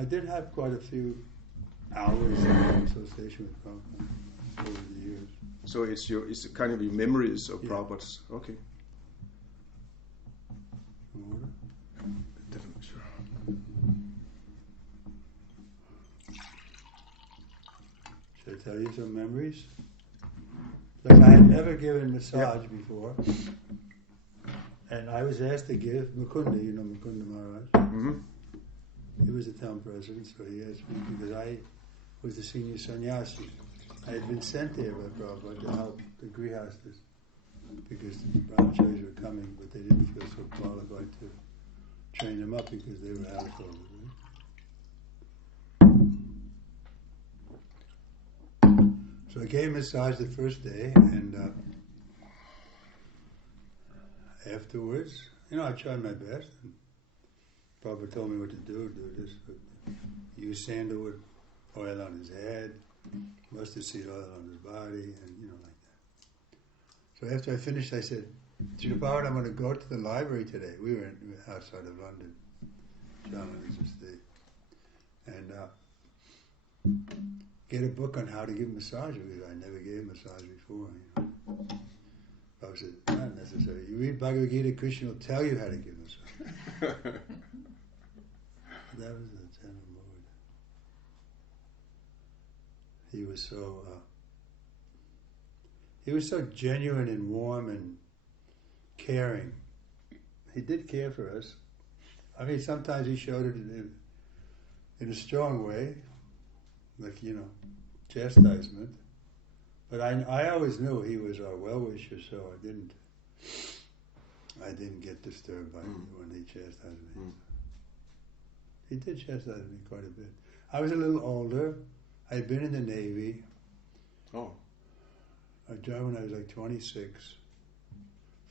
I did have quite a few hours in association with Prabhupada over the years. So it's kind of your memories of Prabhupada's. Okay. Water? Definitely sure. Should I tell you some memories? Like I had never given massage before, and I was asked to give Mukunda. You know Mukunda Maharaj. Mm-hmm. He was the town president, so he asked me because I was the senior sannyasi. I had been sent there by Prabhupada to help the grihastas because the brahmacharis were coming, but they didn't feel so qualified to train them up because they were householders. Right? So I gave massage the first day, and afterwards, I tried my best. And Prabhupada told me what to do this, use sandalwood oil on his head, mustard seed oil on his body, and like that. So after I finished, I said, Srila Prabhupada, I'm going to go to the library today. We were outside of London, John was just there, and get a book on how to give massage because I never gave massage before. Prabhupada said, not necessary. You read Bhagavad Gita, Krishna will tell you how to give massage. That was the general mood. He was so genuine and warm and caring. He did care for us. I mean, sometimes he showed it in a strong way, like, chastisement. But I always knew he was our well-wisher, so I didn't get disturbed by him when he chastised me. He did chastise me quite a bit. I was a little older. I had been in the Navy. Oh. I joined when I was like 26.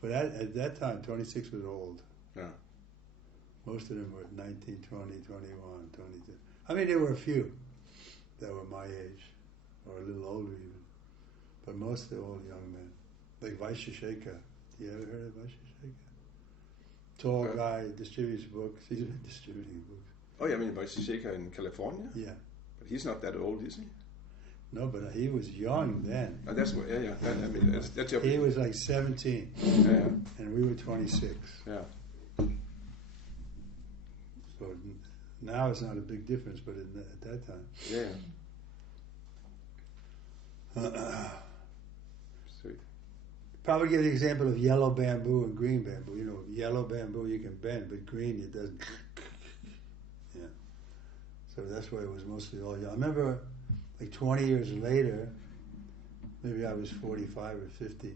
At that time, 26 was old. Yeah. Most of them were 19, 20, 21, 22. I mean, there were a few that were my age, or a little older even. But most of the old young men. Like Vaisheshekha. You ever heard of Vaisheshekha? Tall guy, distributes books. He's been distributing books. Oh, yeah, I mean, Vaisheshekha in California? Yeah. But he's not that old, is he? No, but he was young then. Oh, that's what, yeah. That's your... He was like 17. Yeah. And we were 26. Yeah. So now it's not a big difference, but at that time. Yeah. Sweet. Probably give the example of yellow bamboo and green bamboo. Yellow bamboo you can bend, but green it doesn't. Yeah. So that's why it was mostly all young. I remember, like 20 years later, maybe I was 45 or 50.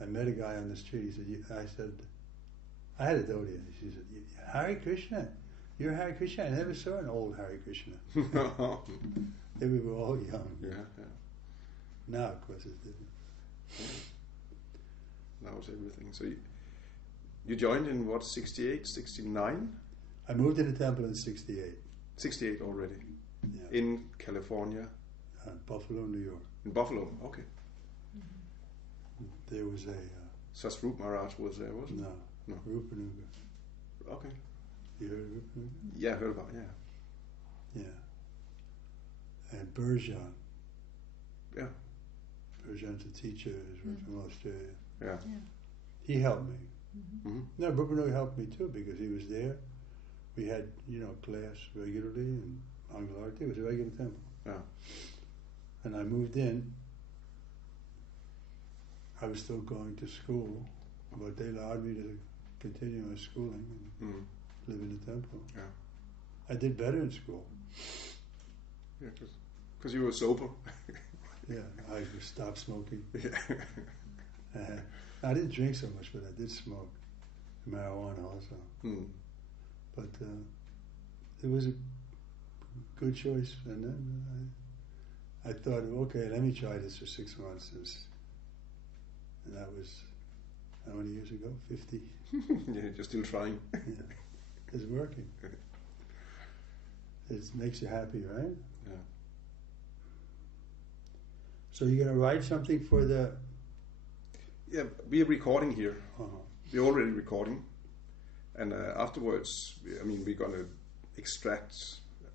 I met a guy on the street. I said, I had a dhoti. She said, Hare Krishna. You're Hare Krishna. I never saw an old Hare Krishna. Then we were all young. Yeah. Now, of course, it's different. Now it's everything. So you joined in what, 68, 69? I moved to the temple in 68. 68 already? Yeah. In California? Buffalo, New York. In Buffalo, okay. There was a... Sasrup Maharaj was there, wasn't No. Rupanuga. Okay. You heard of Rupanuga? Yeah, I heard about it, yeah. Yeah. And Burjan. Yeah. Burjan's a teacher, from Australia. Yeah. He helped me. Mm-hmm. No, Rupanuga helped me too because he was there. We had, class regularly and Mangalarti. It was a regular temple. Yeah. And I moved in. I was still going to school, but they allowed me to continue my schooling and live in the temple. Yeah. I did better in school. Yeah, because you were sober. Yeah, I stopped smoking. Yeah. I didn't drink so much, but I did smoke marijuana also. But it was a good choice. And then I thought, okay, let me try this for 6 months. And that was, how many years ago? 50? Yeah, you're still trying. Yeah. It's working. It makes you happy, right? Yeah. So you're going to write something for the... Yeah, we're recording here. Uh-huh. We're already recording. And afterwards, we're going to extract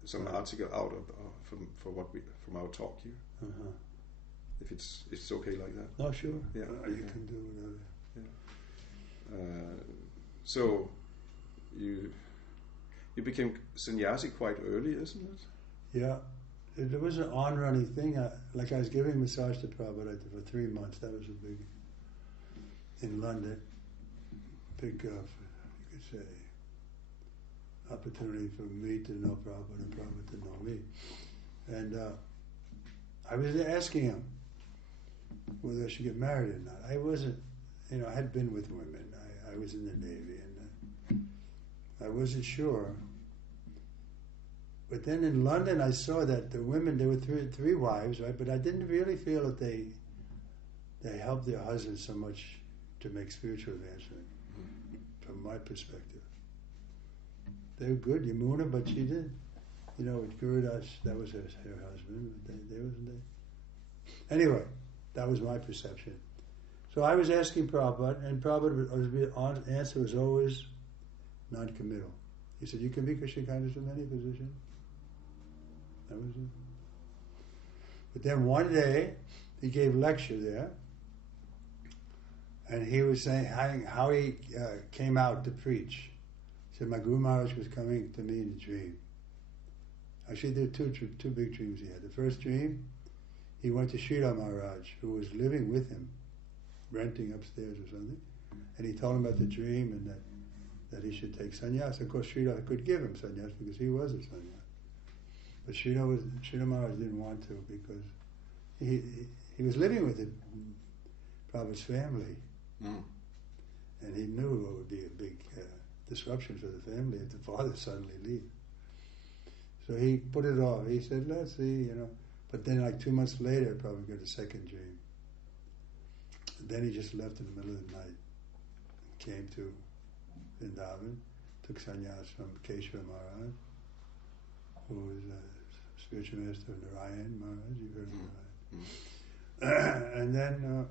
some article out of from our talk here. Uh-huh. If it's okay like that. Oh, sure. Yeah. You can do whatever. Yeah. So you became sannyasi quite early, isn't it? Yeah. It was an on-running thing. Like I was giving massage to Prabhupada for 3 months. That was a big, in London, big, you could say, opportunity for me to know Prabhupada and Prabhupada to know me. And I was asking him whether I should get married or not. I wasn't, I had been with women. I was in the Navy, and I wasn't sure. But then in London, I saw that the women, there were three wives, right? But I didn't really feel that they helped their husbands so much to make spiritual advancement, from my perspective. They were good, Yamuna, but she did. With Gurudas, that was her husband. They wasn't there. Anyway, that was my perception. So I was asking Prabhupada, and Prabhupada's answer was always non-committal. He said, you can be Krishna conscious in any position. That was it. But then one day, he gave a lecture there, and he was saying how he came out to preach. He said, my Guru Maharaj was coming to me in a dream. Actually, there were two big dreams he had. The first dream, he went to Sridhar Maharaj, who was living with him, renting upstairs or something, and he told him about the dream and that he should take sannyas. Of course, Sridhar could give him sannyas because he was a sannyas. But Sridhar Maharaj didn't want to because he was living with Prabhupada's family. And he knew it would be a big disruption for the family if the father suddenly leaves. So he put it off. He said, let's see, But then like 2 months later, probably got a second dream. And then he just left in the middle of the night. Came to Vrindavan, took sannyas from Keshava Maharaj, who was a spiritual master of Narayan Maharaj. You heard of Narayan. And then,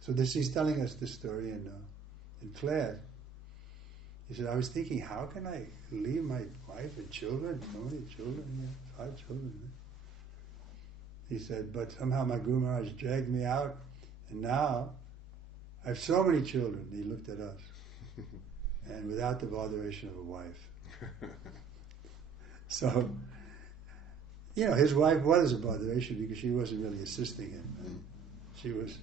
so he's telling us this story in class. He said, I was thinking, how can I leave my wife and children? So many children, 5 children. He said, but somehow my Guru Maharaj dragged me out, and now I have so many children. He looked at us, and without the botheration of a wife. So, his wife was a botheration because she wasn't really assisting him. And she was,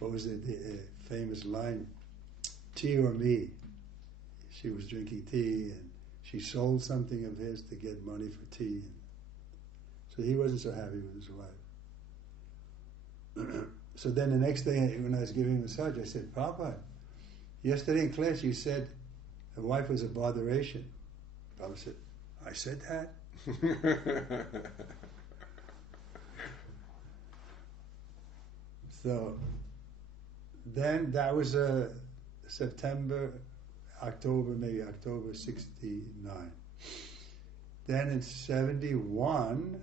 what was the famous line? Tea or me? She was drinking tea, and she sold something of his to get money for tea. So he wasn't so happy with his wife. So then the next day, when I was giving him massage, I said, Prabhupada, yesterday in class you said the wife was a botheration. Prabhupada said, I said that? So then that was October 69. Then in 71,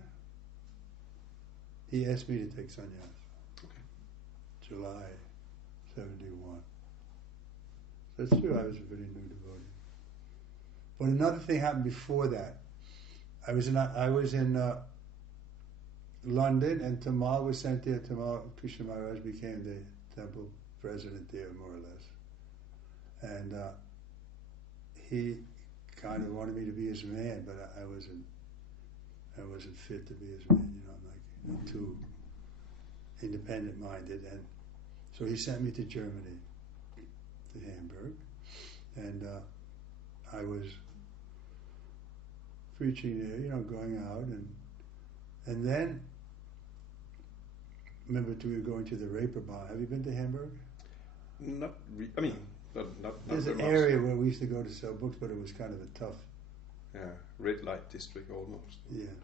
he asked me to take sannyas. Okay. July 71. So it's true, I was a very new devotee. But another thing happened before that. I was in London, and Tamal was sent there. Tamal Krishna Maharaj became the temple president there, more or less. And he kind of wanted me to be his man, but I wasn't fit to be his man. I'm too independent-minded, and so he sent me to Germany, to Hamburg, and I was preaching there, going out, and then remember we were going to the Reeperbahn. Have you been to Hamburg? Not. Not There's an much. area where we used to go to sell books, but it was kind of a tough. Yeah, red light district almost. Yeah.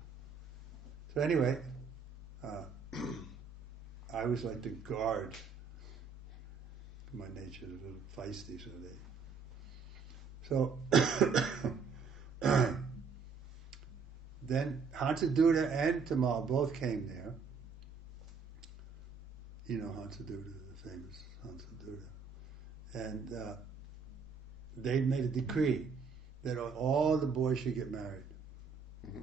So anyway, I was like the guard. My nature is a little feisty, so then Hansa Duda and Tamal both came there. Hansa Duda, the famous Hansa Duda. And they made a decree that all the boys should get married. Mm-hmm.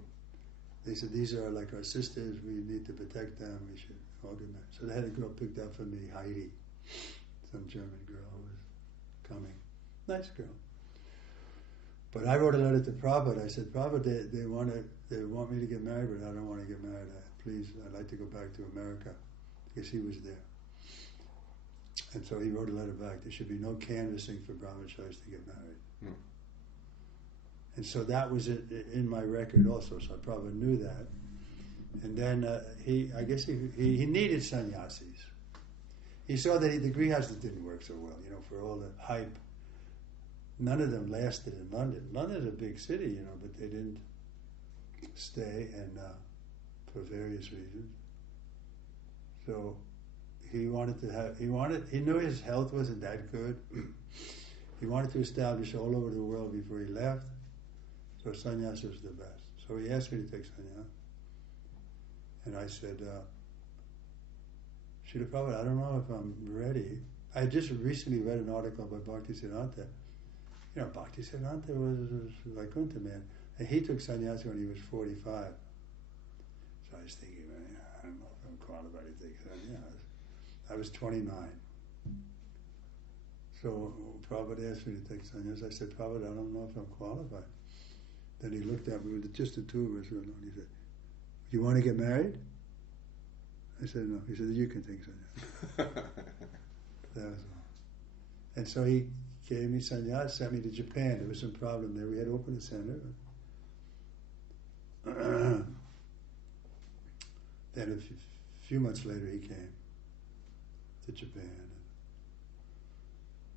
They said, these are like our sisters, we need to protect them, we should all get married. So they had a girl picked up for me, Heidi, some German girl who was coming. Nice girl. But I wrote a letter to Prabhupada. I said, Prabhupada, they want me to get married, but I don't want to get married. Please, I'd like to go back to America, because he was there. And so he wrote a letter back. There should be no canvassing for brahmacharis to get married. Mm. And so that was in my record also, so Prabhupada knew that. And then he needed sannyasis. He saw that the grihasthas didn't work so well, for all the hype. None of them lasted in London. London's a big city, but they didn't stay, and for various reasons. So he knew his health wasn't that good. He wanted to establish all over the world before he left. So sannyas was the best. So he asked me to take sannyas. And I said, Srila Prabhupada, I don't know if I'm ready. I had just recently read an article by Bhaktisiddhanta. Bhaktisiddhanta was Vaikuntha man. And he took sannyas when he was 45. So I was thinking, I don't know if I'm qualified to take sannyas. I was 29. So Prabhupada asked me to take sannyas. I said, Prabhupada, I don't know if I'm qualified. Then he looked at me with just the two of us, and he said, you want to get married? I said, no. He said, you can take sannyas. That was all. And so he gave me sannyas, sent me to Japan. There was some problem there. We had opened a center. Then a few months later he came to Japan.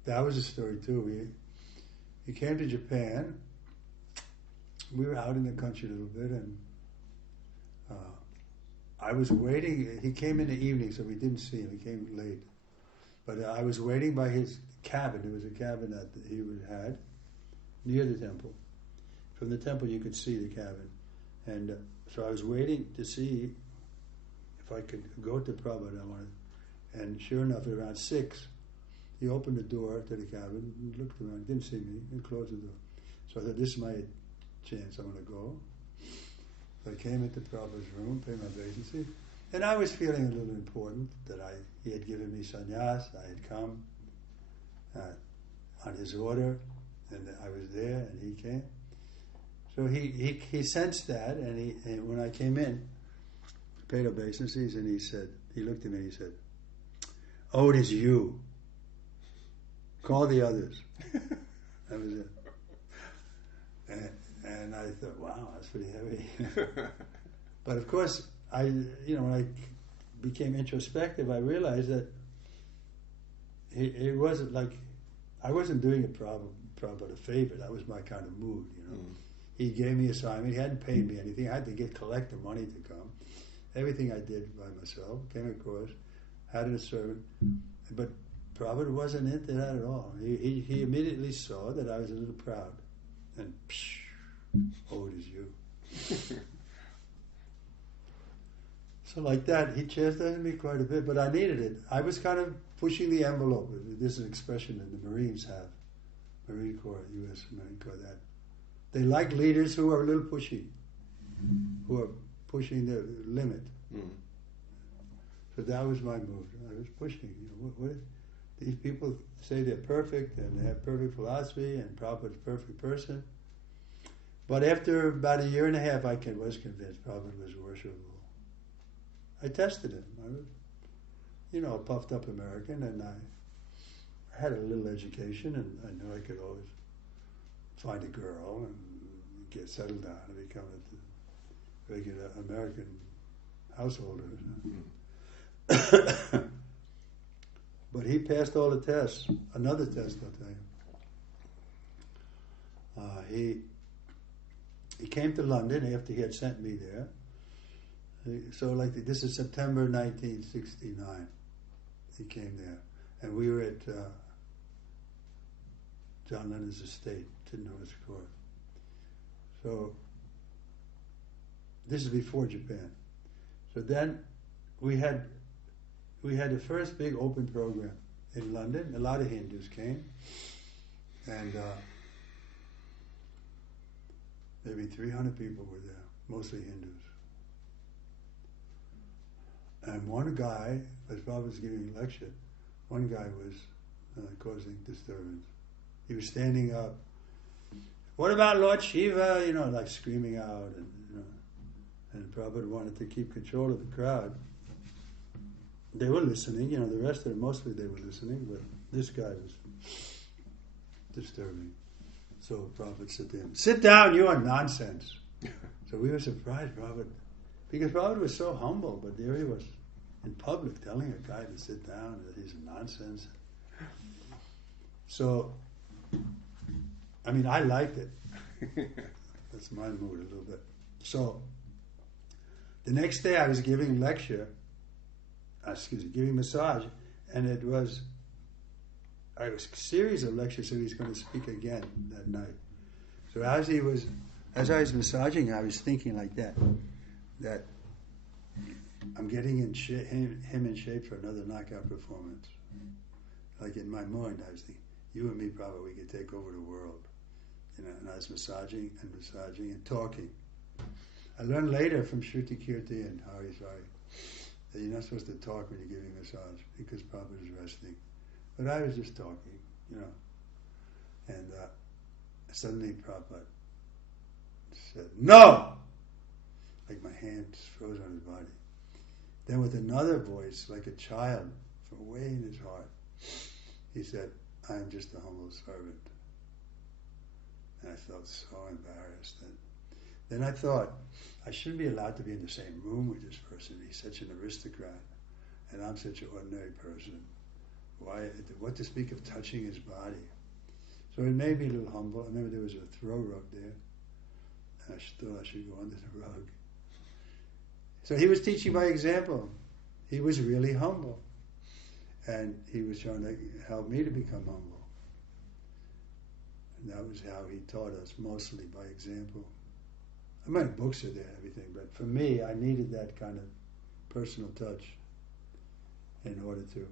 That was a story too. He came to Japan. We were out in the country a little bit, and I was waiting. He came in the evening, so we didn't see him. He came late. But I was waiting by his cabin. There was a cabin that he had near the temple. From the temple you could see the cabin. And so I was waiting to see if I could go to Prabhupada. And sure enough, at around 6, he opened the door to the cabin and looked around, didn't see me, and closed the door. So I thought, this is my chance, I'm going to go. So I came into Prabhupada's room, paid my obeisance, and I was feeling a little important that he had given me sannyas. I had come on his order, and I was there, and he came. So he sensed that, and when I came in, paid obeisances, and he looked at me and he said, oh, it is you. Call the others. That was it. And I thought, wow, that's pretty heavy. But of course, when I became introspective, I realized that it wasn't like, I wasn't doing it Prabhupada a favor. That was my kind of mood, He gave me assignment. He hadn't paid me anything. I had to collect the money to come. Everything I did by myself. Came across, had a servant. But Prabhupada wasn't into that at all. He immediately saw that I was a little proud. And oh, it is you. So like that, he chastised me quite a bit, but I needed it. I was kind of pushing the envelope. This is an expression that the Marines have. Marine Corps, U.S. Marine Corps, that. They like leaders who are a little pushy, who are pushing the limit. Mm. So that was my mood. I was pushing. These people say they're perfect and they have perfect philosophy and Prabhupada's a perfect person. But after about a year and a half, I was convinced Prabhupada was worshipable. I tested him. I was, a puffed up American, and I had a little education, and I knew I could always find a girl and get settled down and become a regular American householder. Mm-hmm. But he passed all the tests. Another test, I'll tell you. He came to London after he had sent me there. So this is September 1969. He came there. And we were at John Lennon's estate, Tiddenhurst Court. So this is before Japan. So then we had the first big open program in London. A lot of Hindus came. And maybe 300 people were there. mostly Hindus. And one guy, as Prabhupada was giving a lecture, one guy was causing disturbance. He was standing up. What about Lord Shiva? Like screaming out, and Prabhupada wanted to keep control of the crowd. They were listening, the rest of them, mostly they were listening, but this guy was disturbing. So Prabhupada said to him, "Sit down, you are nonsense." So we were surprised, Prabhupada, because Prabhupada was so humble, but there he was in public telling a guy to sit down, that he's a nonsense. So, I liked it. That's my mood a little bit. So, the next day I was giving massage, and it was a series of lectures, so he's going to speak again that night. So as I was massaging, I was thinking like that I'm getting him in shape for another knockout performance. Like in my mind, I was thinking, you and me probably we could take over the world. And I was massaging and talking. I learned later from Shruti Kirti and Hari that you're not supposed to talk when you're giving massage because Prabhupada is resting. But I was just talking, and suddenly Prabhupada said, "No!" Like my hand just froze on his body. Then with another voice, like a child, from way in his heart, he said, "I am just a humble servant." And I felt so embarrassed. And then I thought, I shouldn't be allowed to be in the same room with this person. He's such an aristocrat, and I'm such an ordinary person. What to speak of touching his body? So it made me a little humble. I remember there was a throw rug there, and I thought I should go under the rug. So he was teaching by example. He was really humble, and he was trying to help me to become humble. And that was how he taught us, mostly by example. Books are there and everything, but for me, I needed that kind of personal touch in order to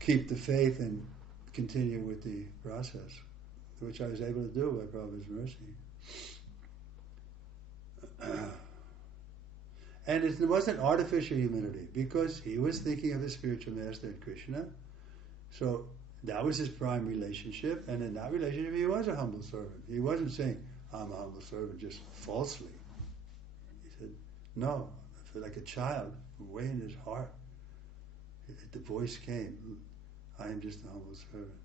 keep the faith and continue with the process, which I was able to do by Prabhupada's mercy. And it wasn't artificial humility, because he was thinking of his spiritual master and Krishna. So that was his prime relationship, and in that relationship he was a humble servant. He wasn't saying, "I'm a humble servant," just falsely. He said, "No, I feel like a child, way in his heart." The voice came, "I am just a humble servant."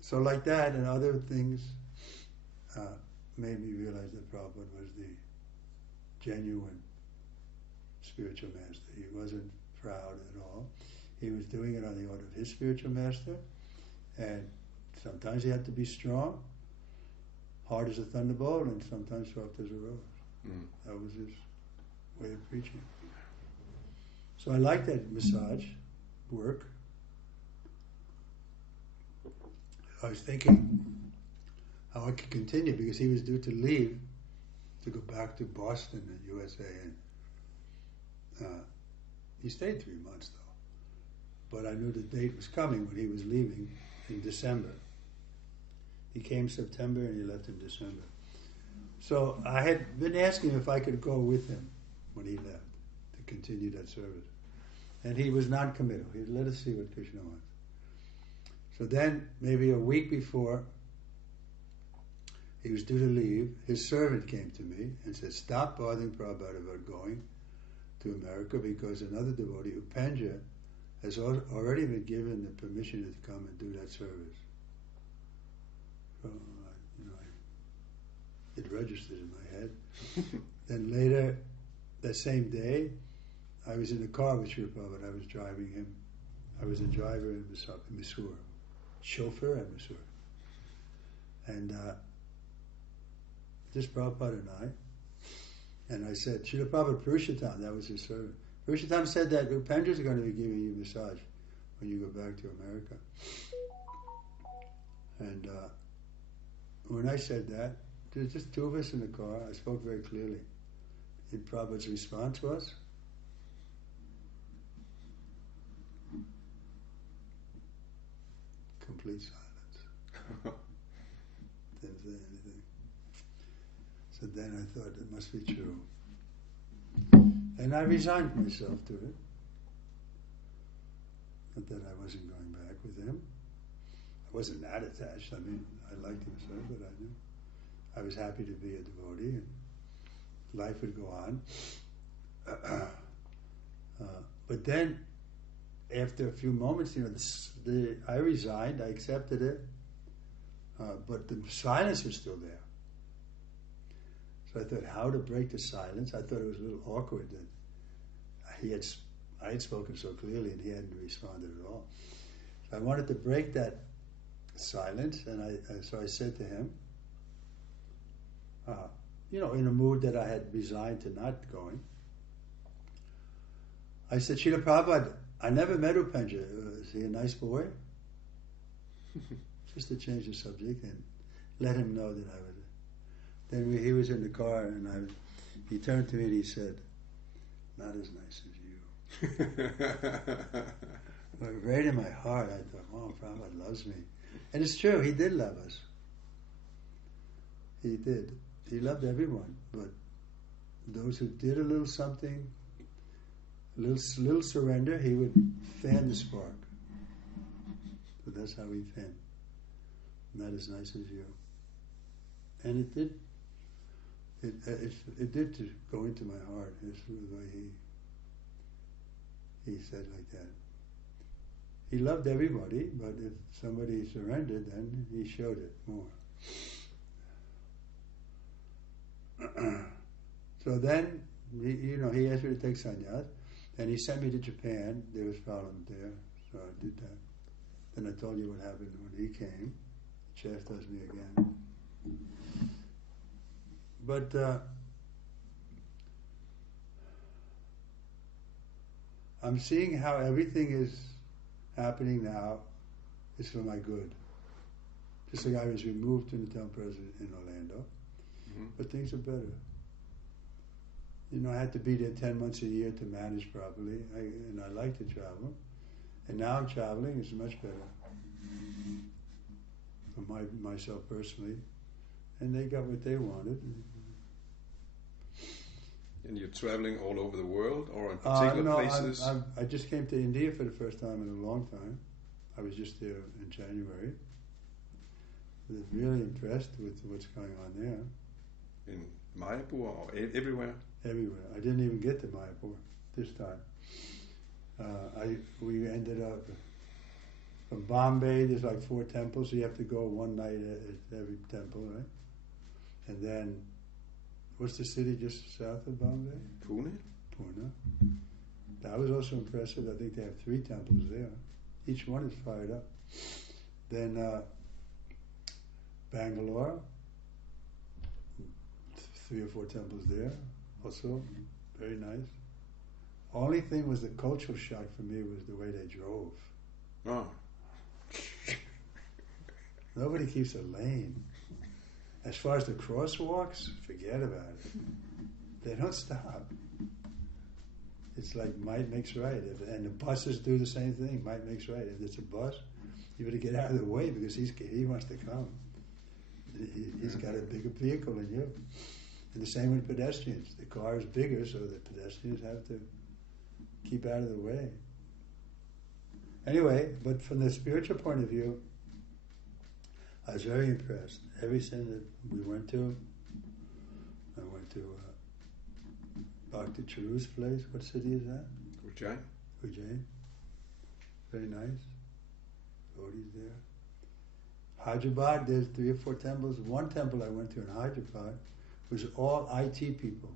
So like that and other things made me realize that Prabhupada was the genuine spiritual master. He wasn't proud at all. He was doing it on the order of his spiritual master, and sometimes he had to be strong, hard as a thunderbolt, and sometimes soft as a rose. That was his way of preaching. So I like that massage work. I was thinking how I could continue, because he was due to leave to go back to Boston in USA, and he stayed 3 months though. But I knew the date was coming when he was leaving in December. He came September and he left in December. So I had been asking if I could go with him when he left to continue that service. And he was non-committal. He said, "Let us see what Krishna wants." So then, maybe a week before he was due to leave, his servant came to me and said, "Stop bothering Prabhupada about going to America, because another devotee, Upendra, has already been given the permission to come and do that service." So, it registered in my head. Then later, that same day, I was in the car with Srila Prabhupada. I was driving him. I was a driver in Mysore, chauffeur at Mysore. And just Prabhupada and I said, "Srila Prabhupada, Purushottam," that was his servant. Purushottam said that Upendra is going to be giving you a massage when you go back to America. And when I said that, there were just two of us in the car. I spoke very clearly. And Prabhupada's response was, complete silence. Didn't say anything. So then I thought it must be true. And I resigned myself to it. Not that I wasn't going back with him. I wasn't that attached. I mean, I liked him so, but I knew I was happy to be a devotee, and life would go on. But then, after a few moments, I resigned. I accepted it, but the silence was still there. So I thought, how to break the silence? I thought it was a little awkward that I had spoken so clearly and he hadn't responded at all. So I wanted to break that silence, and so I said to him, in a mood that I had resigned to not going, I said, Srila Prabhupada, I never met Upenja. Is he a nice boy? Just to change the subject and let him know that I would. Then he was in the car, and he turned to me and he said, not as nice as you. But right in my heart, I thought, oh, Prabhupada loves me. And it's true, he did love us. He did. He loved everyone. But those who did a little something, a little surrender, he would fan the spark. So that's how he fanned. Not as nice as you. And it did. It did to go into my heart. It's the way he said like that. He loved everybody, but if somebody surrendered, then he showed it more. So then, he asked me to take sannyas, and he sent me to Japan. There was problems there, so I did that. Then I told you what happened when he came. He chastised me again. But I'm seeing how everything is happening now is for my good. Just like I was removed from the town president in Orlando, but things are better. I had to be there 10 months a year to manage properly, and I like to travel. And now I'm traveling, it's much better for myself personally. And they got what they wanted. And you're traveling all over the world, or in particular places? I just came to India for the first time in a long time. I was just there in January. I was really impressed with what's going on there. In Mayapur or everywhere? Everywhere. I didn't even get to Mayapur this time. We ended up from Bombay. There's like 4 temples, so you have to go one night at every temple, right? And then, what's the city just south of Bombay? Pune. That was also impressive. I think they have 3 temples there. Each one is fired up. Then Bangalore, 3 or 4 temples there. Also, very nice. Only thing was the cultural shock for me was the way they drove. Oh. Nobody keeps a lane. As far as the crosswalks, forget about it. They don't stop. It's like might makes right. And the buses do the same thing. Might makes right. If it's a bus, you better get out of the way because he wants to come. He's got a bigger vehicle than you. And the same with pedestrians. The car is bigger, so the pedestrians have to keep out of the way. Anyway, but from the spiritual point of view, I was very impressed. Everything that we went to, I went to Bhakti Charu's place. What city is that? Ujjain. Very nice. Devotees there. Hyderabad, there's 3 or 4 temples. One temple I went to in Hyderabad was all IT people.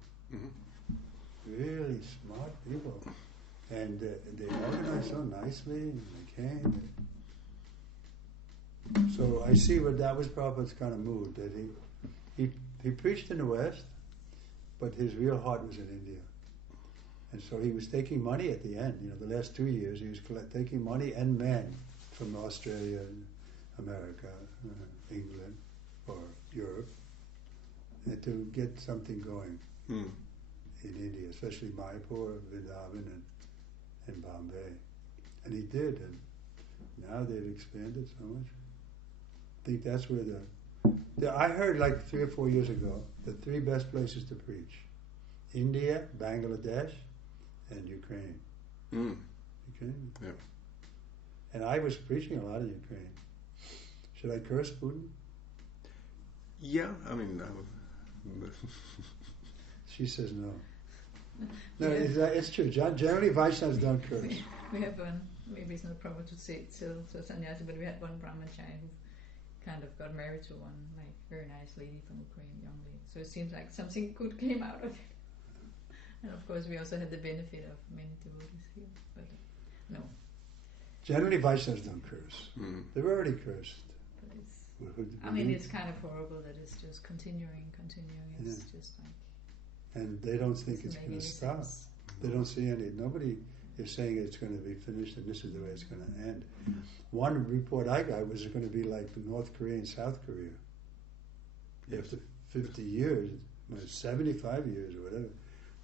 Really smart people. And they organized so nicely, and they came. So I see what that was Prabhupada's kind of mood, that he preached in the West, but his real heart was in India. And so he was taking money at the end. The last 2 years he was taking money and men from Australia, America, England, or Europe, and to get something going in India, especially Mayapur, Vrindavan, and Bombay. And he did, and now they've expanded so much. I think that's where I heard like 3 or 4 years ago the 3 best places to preach: India, Bangladesh, and Ukraine. Ukraine. Yeah. And I was preaching a lot in Ukraine. Should I curse Putin? Yeah, I mean, She says no. No, it's true. Generally, Vaishnavas don't curse. We have one, maybe it's not proper to say it to a sannyasi, but we had one brahmachari who kind of got married to one like very nice lady from Ukraine, young lady. So it seems like something good came out of it. And of course we also had the benefit of many devotees here. But no. Generally, Vaishnavas don't curse. They've already cursed. But it's kind of horrible that it's just continuing. It's just like... And they don't think it's going to stop. They don't see nobody is saying it's going to be finished and this is the way it's going to end. One report I got was it's going to be like North Korea and South Korea. After 50 years, 75 years or whatever,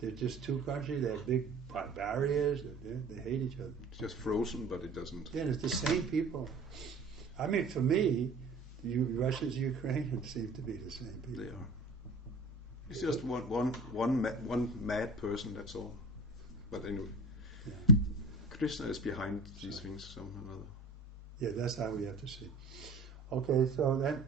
they're just 2 countries, they have big barriers, they hate each other. it's just frozen, but it doesn't. Yeah, and it's the same people. I mean, for me, Russians, Ukrainians seem to be the same people. They are. It's just one mad person, that's all. But anyway, Krishna is behind these things somehow or another. Yeah, that's how we have to see. Okay, so then,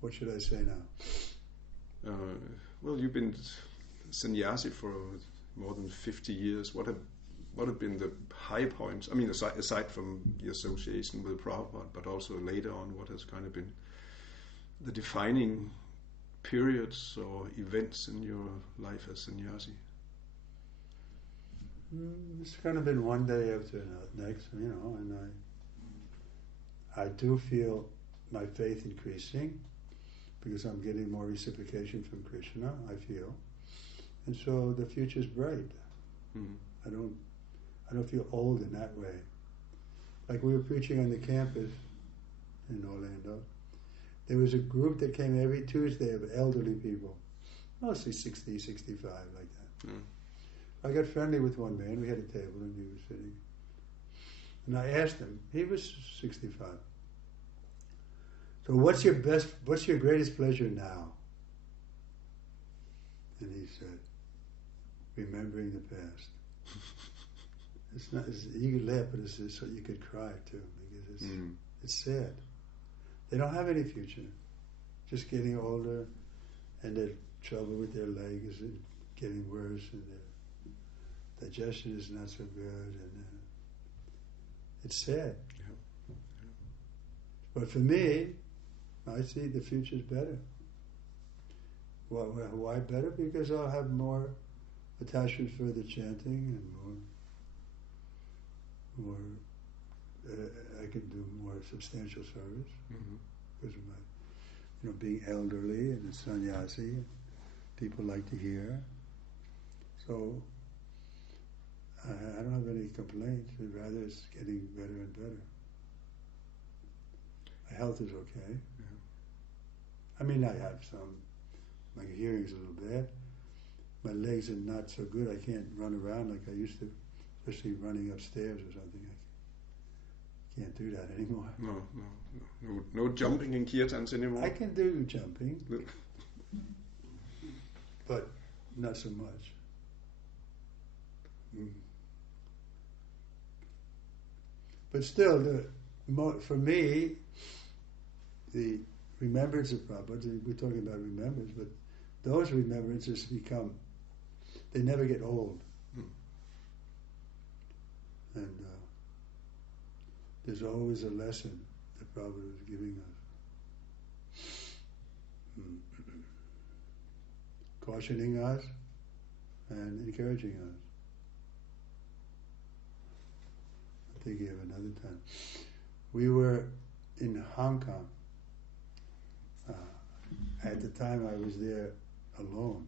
what should I say now? Well, you've been sannyasi for more than 50 years. What have been the high points? I mean, aside from the association with Prabhupada, but also later on, what has kind of been the defining periods or events in your life as sannyasi? It's kind of been one day after the next, and I do feel my faith increasing because I'm getting more reciprocation from Krishna, I feel. And so the future's bright. I don't feel old in that way. Like we were preaching on the campus in Orlando. There was a group that came every Tuesday of elderly people, mostly 60, 65, like that. I got friendly with one man. We had a table and he was sitting. And I asked him, he was 65. So what's your greatest pleasure now? And he said, remembering the past. It's not. You could laugh, but it's so you could cry too because it's sad. They don't have any future. Just getting older, and they're trouble with their legs and getting worse, and their digestion is not so good, and it's sad. But for me, I see the future's better. Why better? Because I'll have more attachment for the chanting and more. I can do more substantial service because of my, being elderly and a sannyasi. People like to hear. So I don't have any complaints. Rather, it's getting better and better. My health is okay. I mean, I have some. My hearing's a little bad. My legs are not so good. I can't run around like I used to, especially running upstairs or something. I can't do that anymore. No jumping in kirtans anymore. I can do jumping, but not so much. But still, for me, the remembrance of Prabhupada, we're talking about remembrance, but those remembrances they never get old. And there's always a lesson that Prabhupada is giving us. Cautioning us and encouraging us. I'm thinking of another time. We were in Hong Kong. At the time I was there alone.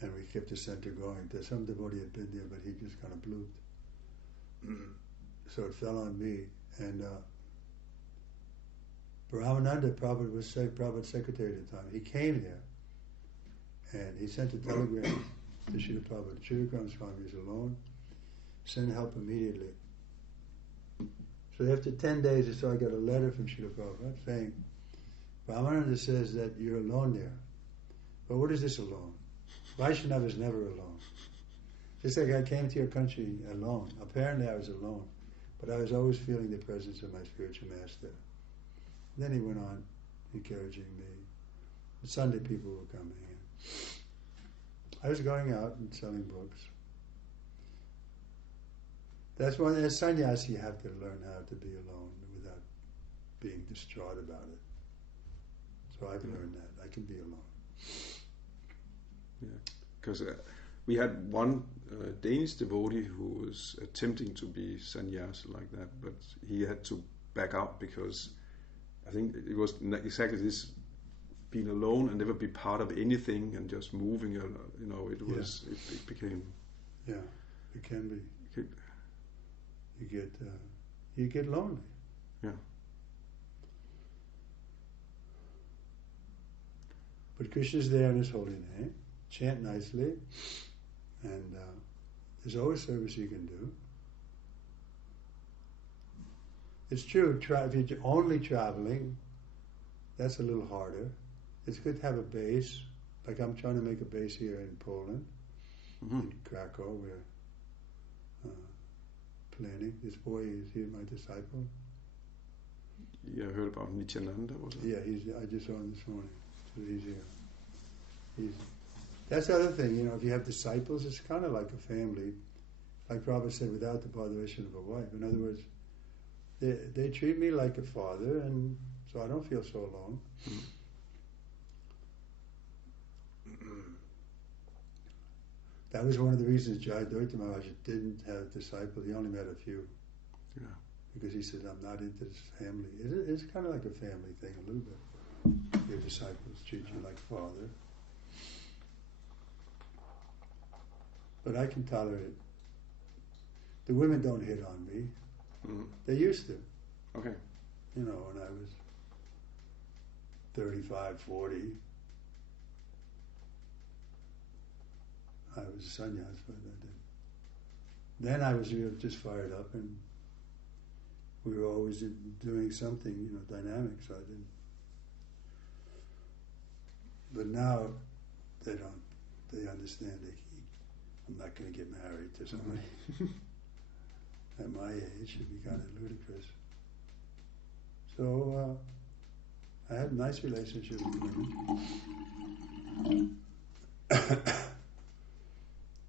And we kept the center going. Some devotee had been there, but he just kind of blooped. So it fell on me. And Brahmananda, Prabhupada was Prabhupada's secretary at the time. He came there, and he sent a telegram to Srila Prabhupada. Trivikrama Swami is alone. send help immediately. So after 10 days or so, I got a letter from Srila Prabhupada saying, Brahmananda says that you're alone there. But what is this alone? Vaishnava is never alone. Just like I came to your country alone. Apparently I was alone. But I was always feeling the presence of my spiritual master. Then he went on encouraging me. Sunday people were coming in. I was going out and selling books. That's one, as sannyasi, you have to learn how to be alone without being distraught about it. So I've learned that. I can be alone. Yeah, because we had one Danish devotee who was attempting to be sannyasi like that, but he had to back out because I think it was exactly this, being alone and never be part of anything and just moving, it was, it became... Yeah, it can be. You get lonely. Yeah. But Krishna's there in His holy name. Chant nicely, and there's always service you can do. It's true, if you're only traveling, that's a little harder. It's good to have a base. Like I'm trying to make a base here in Poland, in Krakow. We're planning. This boy is here, my disciple. You heard about Nityananda, was it? Yeah, I just saw him this morning. So he's here. That's the other thing, if you have disciples, it's kind of like a family. Like Prabhupada said, without the botheration of a wife. In other words, they treat me like a father, and so I don't feel so alone. That was one of the reasons Jayadvaita Maharaj didn't have disciples. He only met a few. Yeah. Because he said, I'm not into this family. It's kind of like a family thing a little bit. Your disciples treat you like father. But I can tolerate. The women don't hit on me. They used to. Okay. When I was 35, 40, I was a sannyas, but I didn't. Then I was just fired up, and we were always doing something, dynamic, so I didn't. But now they don't. They understand I'm not going to get married to somebody at my age. It'd be kind of ludicrous. So I had a nice relationship with women.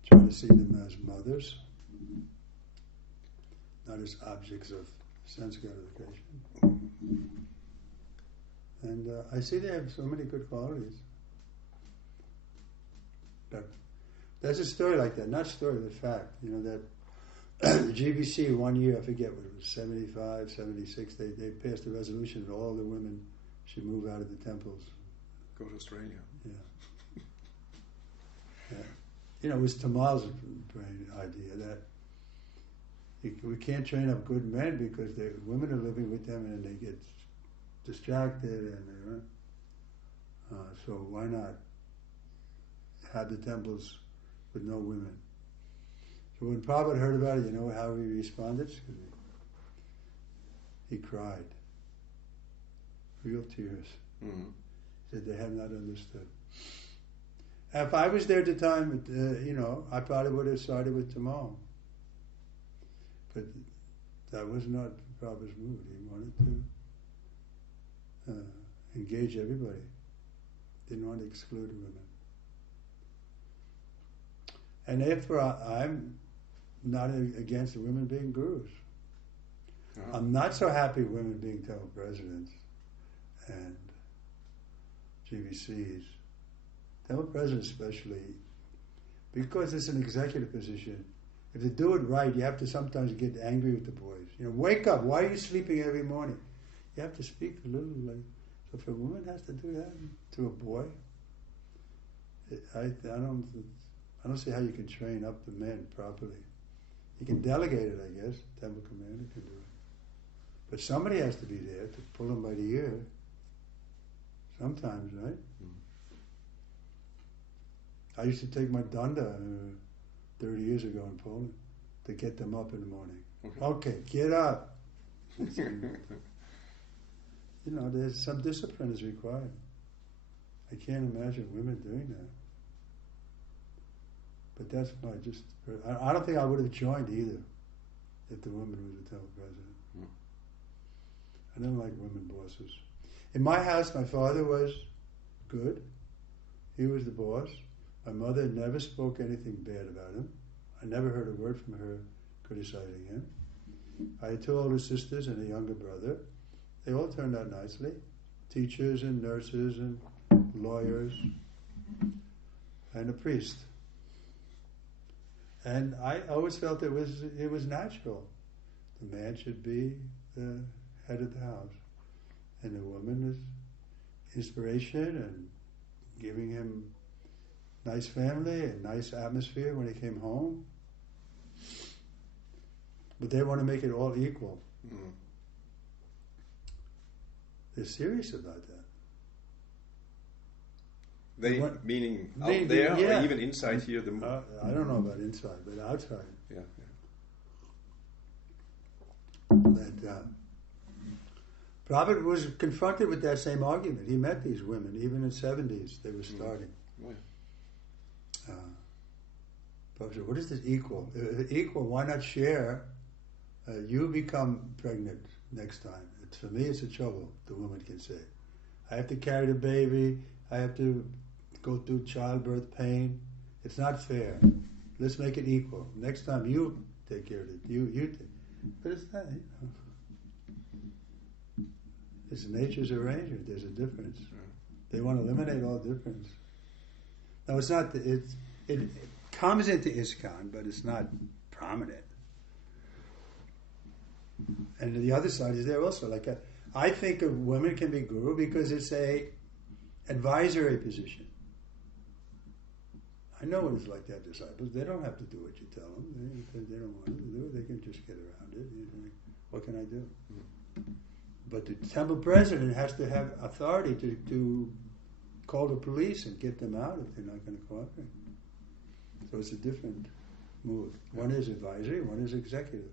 Try to see them as mothers, not as objects of sense gratification. And I see they have so many good qualities. But there's a story like that, not story, but fact. That the GBC 1 year, I forget what it was, 75, 76, they passed a resolution that all the women should move out of the temples. Go to Australia. Yeah. Yeah. It was Tamal's idea that we can't train up good men because the women are living with them and they get distracted and so why not have the temples with no women? So when Prabhupada heard about it, how he responded? He cried. Real tears. Mm-hmm. He said they have not understood. If I was there at the time, I probably would have sided with Tamal. But that was not Prabhupada's mood. He wanted to engage everybody. Didn't want to exclude women. And therefore, I'm not against the women being gurus. Uh-huh. I'm not so happy women being temple presidents and GVCs. Temple presidents especially, because it's an executive position. If they do it right, you have to sometimes get angry with the boys. Wake up! Why are you sleeping every morning? You have to speak a little like. So if a woman has to do that to a boy, I don't see how you can train up the men properly. You can delegate it, I guess. Temple commander can do it. But somebody has to be there to pull them by the ear. Sometimes, right? Mm-hmm. I used to take my danda 30 years ago in Poland. to get them up in the morning. Okay. Okay, get up. There's some discipline is required. I can't imagine women doing that. But that's I don't think I would have joined either if the woman was the temple president. I don't like women bosses. In my house, my father was good. He was the boss. My mother never spoke anything bad about him. I never heard a word from her criticizing him. I had 2 older sisters and a younger brother. They all turned out nicely. Teachers and nurses and lawyers and a priest. And I always felt it was natural. The man should be the head of the house. And the woman is inspiration and giving him nice family and nice atmosphere when he came home. But they want to make it all equal. Mm. They're serious about that. Meaning out there, yeah. or even inside here? I don't know about inside, but outside. Yeah. That Prabhupada was confronted with that same argument. He met these women, even in the 70s, they were starting. Yeah. Prabhupada said, what is this equal? If equal, why not share? You become pregnant next time. For me, it's a trouble, the woman can say. I have to carry the baby. I have to go through childbirth pain. It's not fair. Let's make it equal. Next time you take care of it. You take. But it's not, It's nature's arrangement. There's a difference. They want to eliminate all difference. Now, it's not. It comes into ISKCON, but it's not prominent. And the other side is there also. I think a woman can be guru because it's a advisory position. I know what it's like to have disciples. They don't have to do what you tell them. If they don't want to do it, they can just get around it. What can I do? But the temple president has to have authority to call the police and get them out if they're not going to cooperate. So it's a different move. One is advisory, one is executive.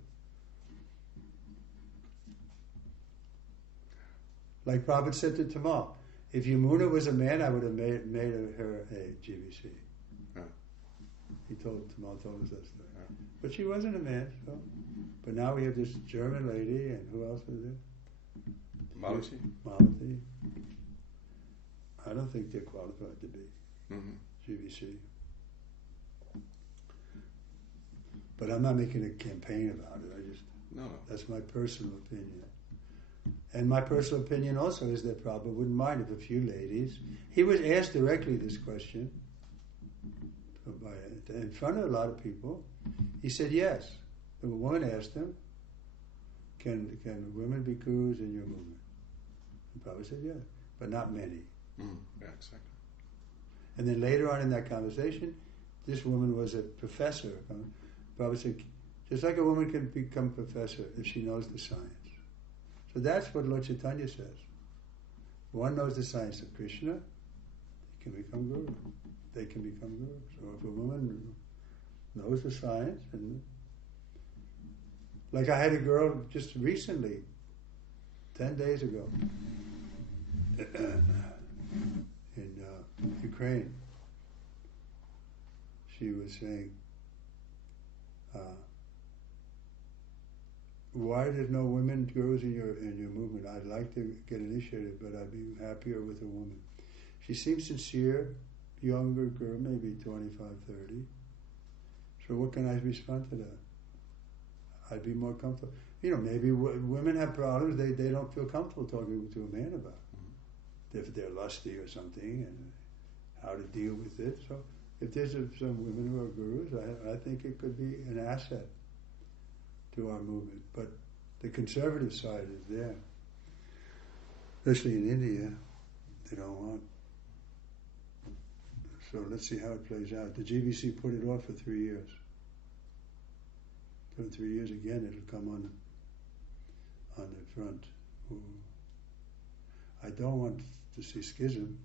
Like Prabhupada said to Tamal, if Yamuna was a man, I would have made her a GVC. Yeah. Tamal told us that story. Yeah. But she wasn't a man. So. But now we have this German lady, and who else was there? Malati. I don't think they're qualified to be GVC. But I'm not making a campaign about it. That's my personal opinion. And my personal opinion also is that Prabhupada wouldn't mind if a few ladies... He was asked directly this question in front of a lot of people. He said yes. The woman asked him, can women be gurus in your movement? And Prabhupada said yes, but not many. Yeah, exactly. And then later on in that conversation, this woman was a professor. Prabhupada said, just like a woman can become a professor if she knows the science. So that's what Lord Chaitanya says. One knows the science of Krishna, they can become guru. They can become gurus. So if a woman knows the science, and like I had a girl just recently, 10 days ago, in Ukraine. She was saying, why there's no women gurus in your movement? I'd like to get initiated, but I'd be happier with a woman. She seems sincere, younger girl, maybe 25, 30. So what can I respond to that? I'd be more comfortable. Maybe women have problems they don't feel comfortable talking to a man about. If they're lusty or something, and how to deal with it. So if there's some women who are gurus, I think it could be an asset to our movement. But the conservative side is there. Especially in India, they don't want. So let's see how it plays out. The GBC put it off for 3 years. So in 3 years again, it'll come on the front. I don't want to see schism.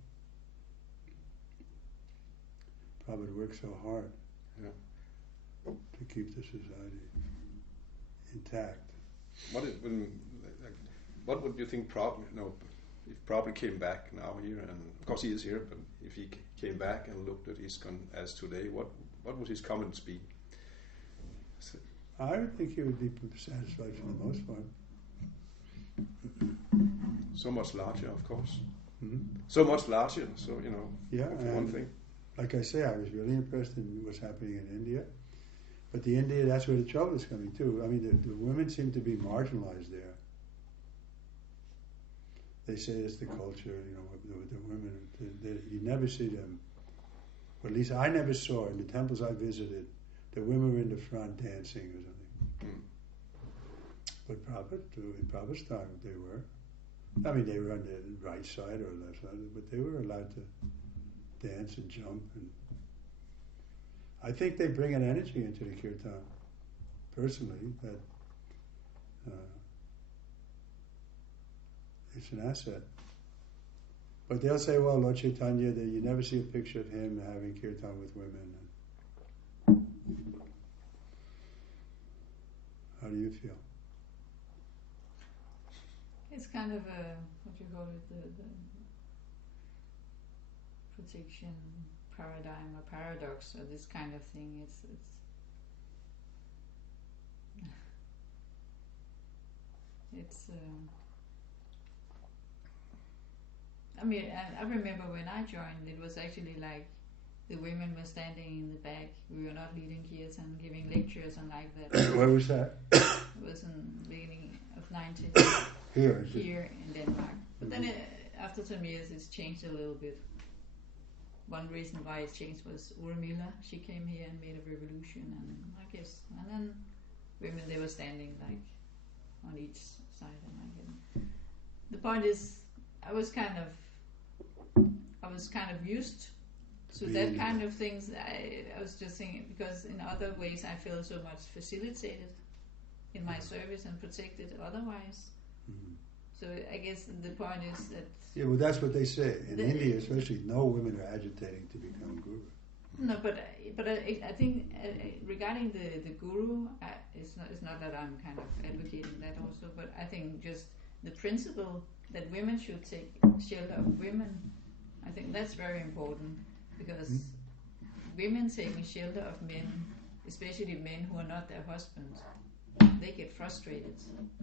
Prabhupada worked so hard. Yeah. to keep the society intact. What would you think if Prabhupada came back now here, and of course he is here, but if he came back and looked at ISKCON as today, what would his comments be? I would think he would be satisfied for the most part. So much larger, of course. Mm-hmm. So much larger, so, Yeah, for one thing. Like I say, I was really impressed in what's happening in India. But the India, that's where the trouble is coming too. I mean, the women seem to be marginalized there. They say it's the culture, with the women. You never see them. Or at least I never saw in the temples I visited, the women were in the front dancing or something. Mm. But in Prabhupada's time, they were. I mean, they were on the right side or left side, but they were allowed to dance and jump. And I think they bring an energy into the kirtan, personally, that it's an asset. But they'll say, well, Lord Chaitanya, that you never see a picture of him having kirtan with women. How do you feel? It's kind of a, what you call it, the protection paradigm or paradox or this kind of thing. It's I mean, I remember when I joined, it was actually like the women were standing in the back. We were not leading kirtan, giving lectures and like that. Where was that? It was in the beginning of 90s. Here in Denmark. But then after some years it's changed a little bit. One reason why it changed was Urmila. She came here and made a revolution, and then women, they were standing like on each side. And the point is, I was kind of used to that kind of things. I was just thinking, because in other ways I feel so much facilitated in my service and protected otherwise. Mm-hmm. So I guess the point is that... Yeah, well, that's what they say. In India especially, no women are agitating to become guru. No, but I think regarding the guru, it's not that I'm kind of advocating that also, but I think just the principle that women should take shelter of women, I think that's very important, because women taking shelter of men, especially men who are not their husbands, they get frustrated,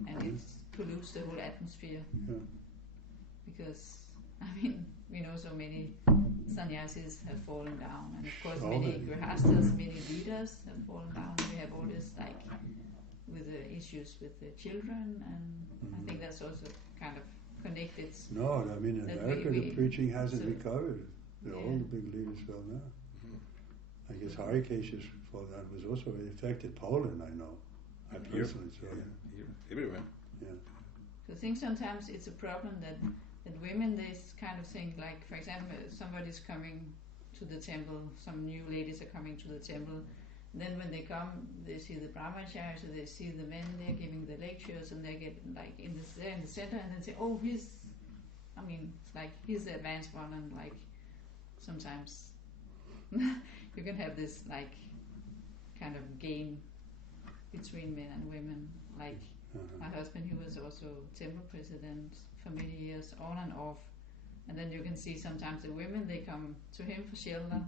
and it pollutes the whole atmosphere. Yeah. Because, I mean, we know so many sannyasis have fallen down, and of course many grihastas, many leaders have fallen down. We have all this, like, with the issues with the children, and I think that's also kind of connected. No, I mean, in America the preaching hasn't recovered. All the big leaders fell down. I guess Harikesh's fall down was also, it affected Poland, I know. I personally saw it. Everywhere. Yeah. So I think sometimes it's a problem that women, they kind of think, like, for example, somebody's coming to the temple, some new ladies are coming to the temple, then when they come, they see the brahmacharis, so they see the men there giving the lectures, and they get like in the center, and then say, oh, he's the advanced one, and like sometimes you can have this like kind of game between men and women. Like my husband, he was also temple president for many years, on and off, and then you can see sometimes the women, they come to him for shelter,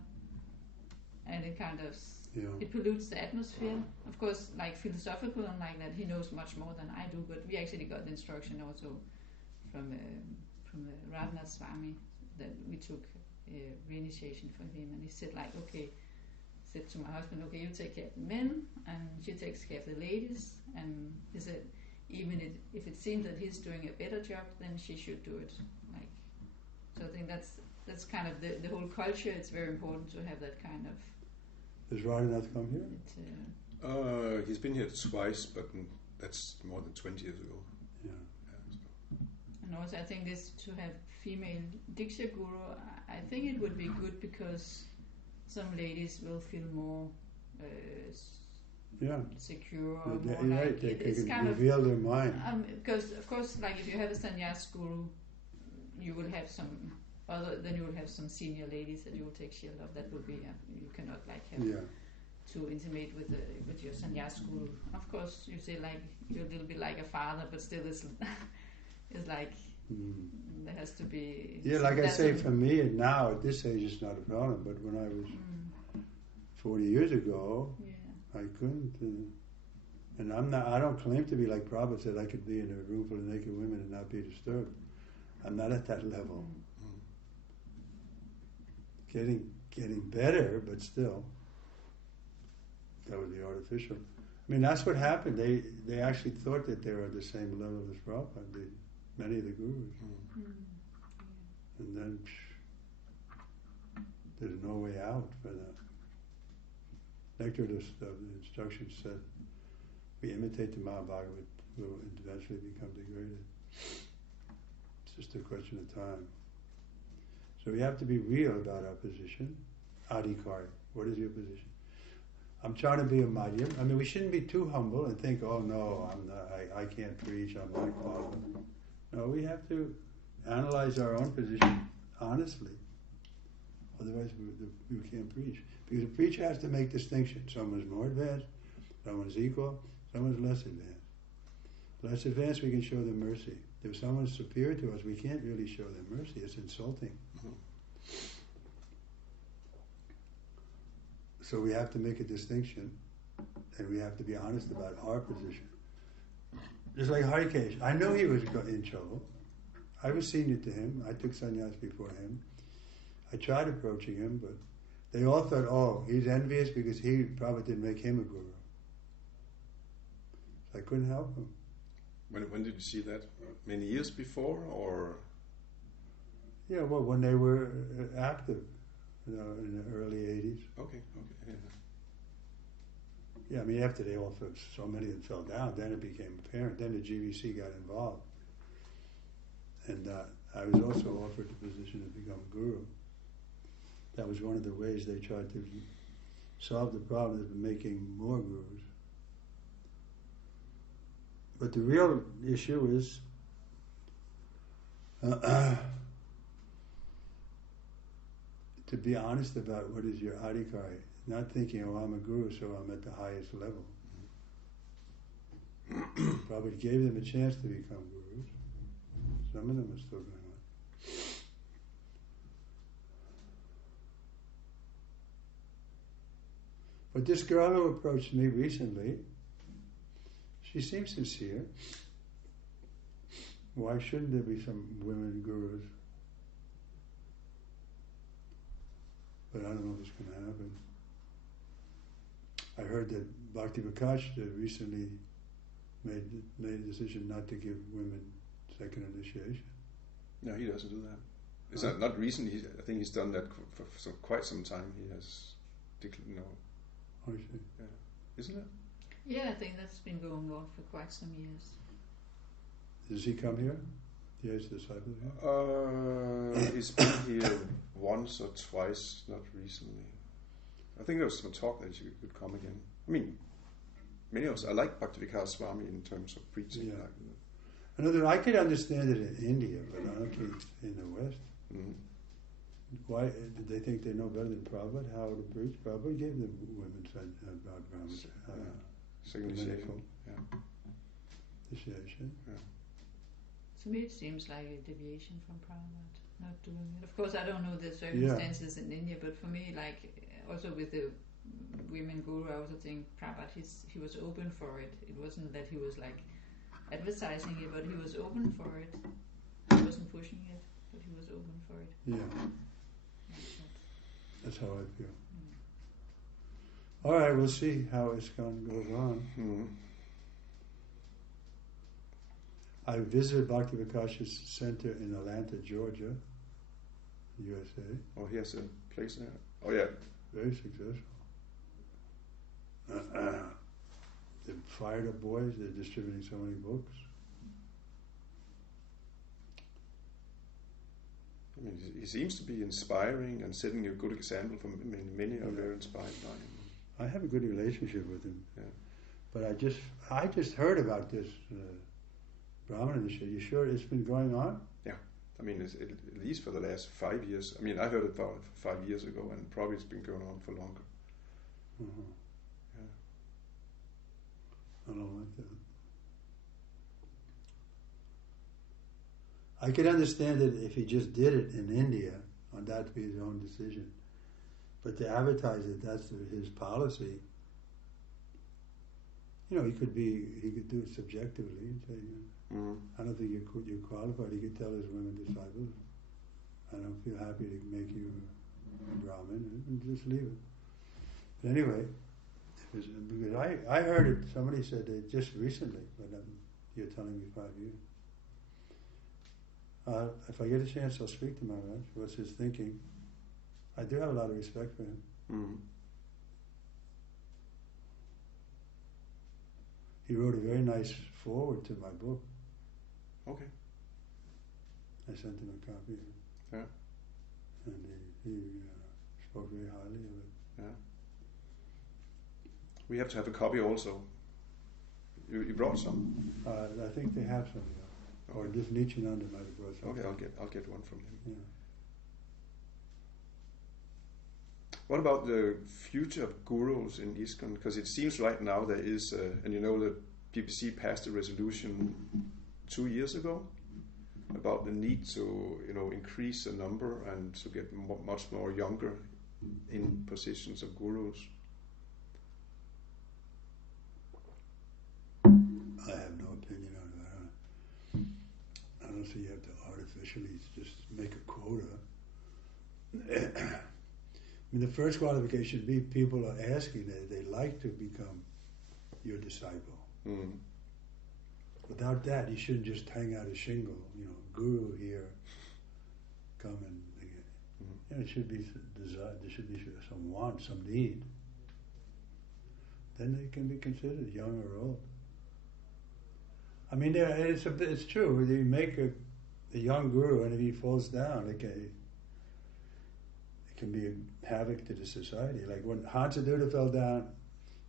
and it kind of it pollutes the atmosphere. Of course, like philosophical and like that, he knows much more than I do. But we actually got the instruction also from Radhanath Swami that we took reinitiation for him, and he said like, okay, said to my husband, okay, you take care of the men, and she takes care of the ladies, and he said even if it seems that he's doing a better job, then she should do it. Like, so I think that's kind of the whole culture. It's very important to have that kind of. Does Radhanath come here? He's been here twice, but that's more than 20 years ago. Yeah. And also, I think this to have female Diksha Guru, I think it would be good, because some ladies will feel more secure. They can reveal their mind. Because of course, like if you have a sannyas guru, you will have some. Then you will have some senior ladies that you will take shelter of. That will be you cannot like have to intimate with your sannyas guru. Of course, you say like you're a little bit like a father, but still it's like there has to be. Yeah, like I say, for me now at this age, it's not a problem. But when I was 40 years ago, I couldn't. And I don't claim to be like Prabhupada said. I could be in a room full of naked women and not be disturbed. I'm not at that level. Getting better, but still, that would be artificial. I mean, that's what happened. They actually thought that they were at the same level as Prabhupada, many of the gurus. And then there's no way out for that. Nectar of the instructions said, we imitate the Mahabhagavad, will eventually become degraded. It's just a question of time. So we have to be real about our position. Adhikari, what is your position? I'm trying to be a madhyam. I mean, we shouldn't be too humble and think, oh no, I'm not, I can't preach, I'm not qualified. No, we have to analyze our own position honestly. Otherwise, we can't preach. Because a preacher has to make distinction. Someone's more advanced, someone's equal, someone's less advanced. Less advanced, we can show them mercy. If someone's superior to us, we can't really show them mercy. It's insulting. So we have to make a distinction, and we have to be honest about our position. Just like Harikesh, I knew he was in trouble. I was senior to him. I took sannyas before him. I tried approaching him, but they all thought, oh, he's envious because he probably didn't make him a guru. So I couldn't help him. When did you see that? Many years before, or? Yeah, well, when they were active, in the early 80s. Okay, yeah. Yeah, I mean, after they all fell, so many of them fell down, then it became apparent. Then the GVC got involved. And I was also offered the position to become guru. That was one of the ways they tried to solve the problem of making more gurus. But the real issue is to be honest about what is your adhikari. Not thinking, oh, I'm a guru, so I'm at the highest level. Probably gave them a chance to become gurus. Some of them are still going on. But this girl who approached me recently, she seems sincere. Why shouldn't there be some women gurus? But I don't know if it's going to happen. I heard that Bhakti Vikash recently made a decision not to give women second initiation. No, he doesn't do that. Is that not recently? I think he's done that for quite some time. He has, I see. Yeah. Isn't it? Yeah, I think that's been going on for quite some years. Does he come here? Yes, disciple here? He's been here once or twice, not recently. I think there was some talk that he could come again. I mean, many of us, I like Bhaktivedanta Swami in terms of preaching. Yeah. Another, I could understand it in India, but I don't think in the West. Mm-hmm. Why did they think they know better than Prabhupada how to preach? Prabhupada gave them women second initiation. Initiation. Yeah. To me, it seems like a deviation from Prabhupada not doing it. Of course, I don't know the circumstances in India, but for me, like also with the women guru, I also think Prabhupada he was open for it. It wasn't that he was like advertising it, but he was open for it. He wasn't pushing it, but he was open for it. Yeah. That's how I feel. All right, we'll see how ISKCON goes on. Mm-hmm. I visited Bhakti Vikash's center in Atlanta, Georgia, USA. Oh, he has a place there. Oh, yeah. Very successful. They're fired up boys. They're distributing so many books. I mean, he seems to be inspiring and setting a good example for many are very inspired by him. I have a good relationship with him. Yeah. But I just heard about this Brahman initiative. You sure it's been going on? Yeah. I mean, at least for the last 5 years. I mean, I heard it about 5 years ago, and probably it's been going on for longer. Mm-hmm. I don't like that. I could understand it if he just did it in India, and that'd be his own decision. But to advertise it, that's his policy. You know, he could do it subjectively and say, I don't think you're qualified. He could tell his women disciples, I don't feel happy to make you a Brahmin, and just leave it. But anyway, because I heard it, somebody said it just recently, but you're telling me 5 years. If I get a chance, I'll speak to Maharaj. What's his thinking? I do have a lot of respect for him. He wrote a very nice foreword to my book. Okay. I sent him a copy. Yeah. And he spoke very highly of it. Yeah. We have to have a copy also. You brought some? I think they have some, or just Nityananda might have brought some. Okay, I'll get one from him. Yeah. What about the future of gurus in ISKCON? Because it seems right now there is, and you know that PPC passed a resolution 2 years ago about the need to, increase the number and to get much more younger in positions of gurus. I have no opinion on that. I don't see you have to artificially just make a quota. I mean, the first qualification would be people are asking that they like to become your disciple. Without that, you shouldn't just hang out a shingle, guru here, come and it should be desire. There should be some want, some need. Then they can be considered young or old. I mean, it's true. You make a young guru, and if he falls down, it can be a havoc to the society. Like when Hansaduta fell down,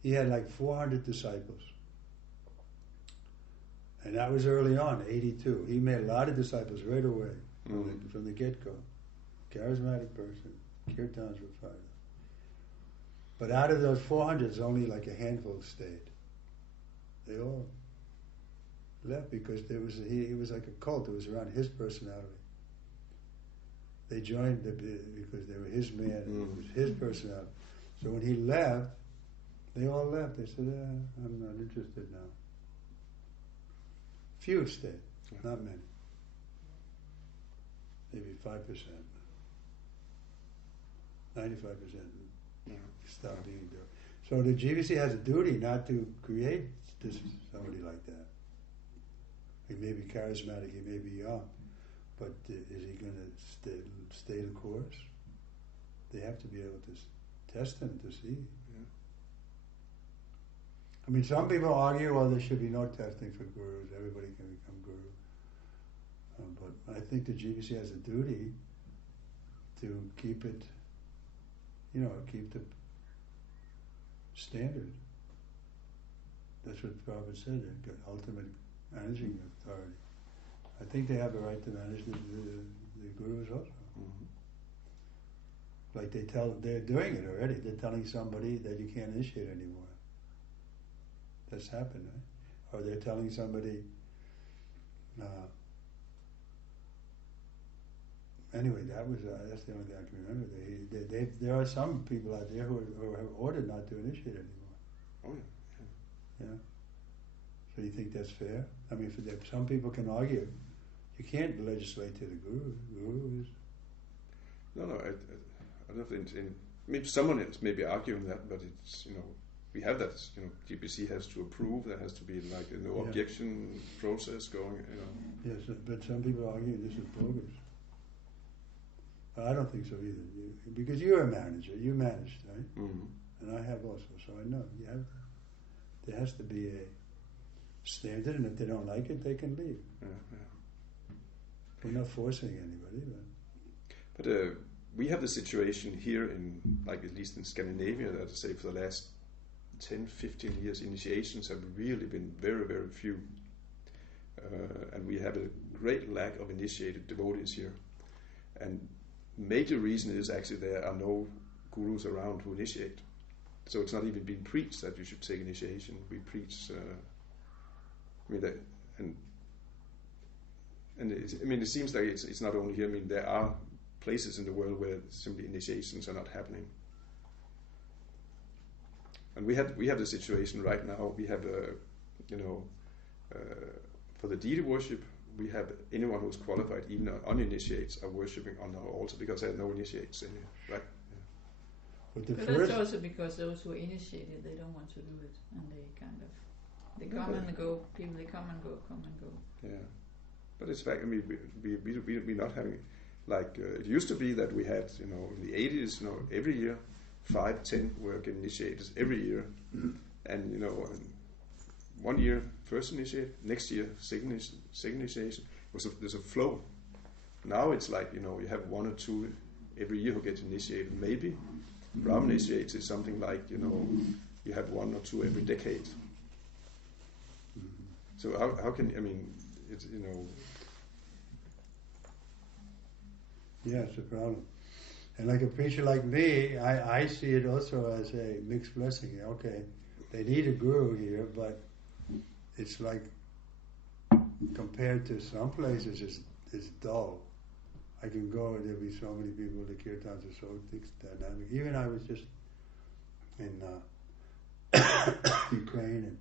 he had like 400 disciples. And that was early on, 82. He made a lot of disciples right away, from the get-go. Charismatic person, kirtans were fired up. But out of those 400, only like a handful stayed. They all left because it was like a cult. It was around his personality. They joined because they were his man and it was his personality. So when he left, they all left. They said, I'm not interested now. Few stayed, not many. Maybe 5%. 95% stopped being there. So the GBC has a duty not to create somebody like that. He may be charismatic, he may be young, but is he going to stay the course? They have to be able to test him to see. Yeah. I mean, some people argue, well, there should be no testing for gurus. Everybody can become guru. But I think the GBC has a duty to keep it, keep the standard. That's what Prabhupada said, the ultimate managing authority. I think they have the right to manage the gurus also. Like they're doing it already. They're telling somebody that you can't initiate anymore. That's happened, right? Or they're telling somebody. Anyway, that's the only thing I can remember. There are some people out there who are ordered not to initiate anymore. Oh yeah. Yeah. So you think that's fair? I mean, some people can argue, you can't legislate to the guru. The guru is. No, I don't think. Maybe someone else may be arguing that, but it's we have that. GPC has to approve. There has to be like a no objection process going. Yes, but some people argue this is bogus. I don't think so either. Because you're a manager. You managed, right? And I have also, so I know you have. There has to be a standard, and if they don't like it, they can leave. We're not forcing anybody, but we have the situation here in, like at least in Scandinavia, that I say for the last 10, 15 years, initiations have really been very, very few, and we have a great lack of initiated devotees here. And major reason is actually there are no gurus around who initiate. So it's not even been preached that you should take initiation. We preach I mean, it seems like it's not only here. I mean, there are places in the world where simply initiations are not happening. And we have the situation right now. We have for the deity worship, we have anyone who's qualified, even uninitiates, are worshipping on our altar because there are no initiates in here, right? But that's also because those who initiated, they don't want to do it, and they come and go. People, they come and go. Yeah, but it's fact. I mean, we're not having like it used to be that we had, in the 80s, every year 5-10 were getting initiated every year, and 1 year first initiate, next year second initiation. There's a flow. Now it's like you have 1 or 2 every year who get initiated. Maybe Brahman initiates is something like you have 1 or 2 every decade. So how can it's Yeah, it's a problem. And like a preacher like me, I see it also as a mixed blessing. Okay, they need a guru here, but it's like compared to some places, it's dull. I can go and there'll be so many people. The kirtans are so dynamic. Even I was just in Ukraine,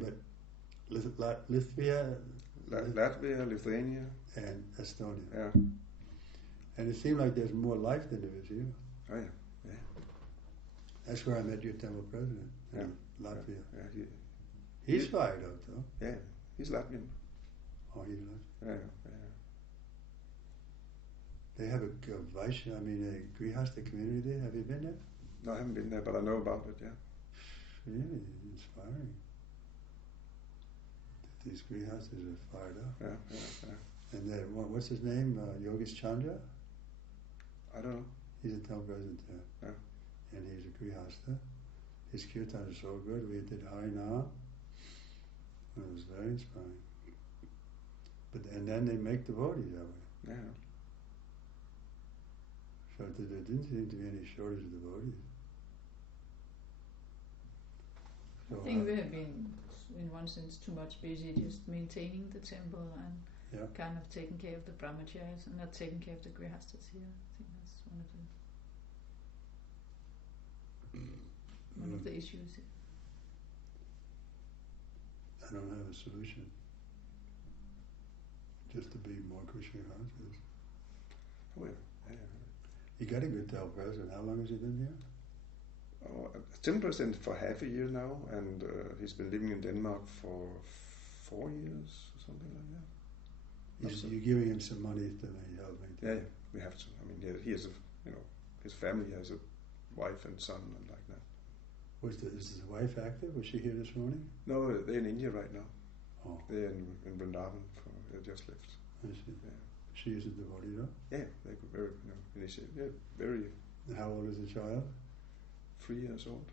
but Latvia, Lithuania, and Estonia. Yeah. And it seemed like there's more life than there is here. Oh yeah. That's where I met your temple president in Latvia. Yeah. He's fired up though. Yeah, he's Latvian. Oh, he's Latvian. Yeah. They have a Grihastha community there. Have you been there? No, I haven't been there, but I know about it. Yeah. Really inspiring. These Grihasthas are fired up. Yeah. And then what's his name? Yogesh Chandra. I don't know. He's a temple president there. Yeah. And he's a Grihastha. His kirtan is so good. We did Harinam. It was very inspiring. And then they make devotees that way. Yeah. So there didn't seem to be any shortage of devotees. So, I think we have been, in one sense, too much busy just maintaining the temple and kind of taking care of the brahmacharis and not taking care of the grihasthas here. I think that's one of the issues here. I don't have a solution. Just to be more Krishna conscious. Well, yeah. You got a good temple president. How long has he been here? Temple president for half a year now, and he's been living in Denmark for 4 years or something like that. You're giving him some money to help maintain. Yeah, we have to. I mean, he has his family has a wife and son and like that. Is his wife active? Was she here this morning? No, they're in India right now. Oh. They're in Vrindavan. They just left. I see. Yeah. She is a devotee, though? Yeah, they're very initiated. Yeah, very. How old is the child? 3 years old.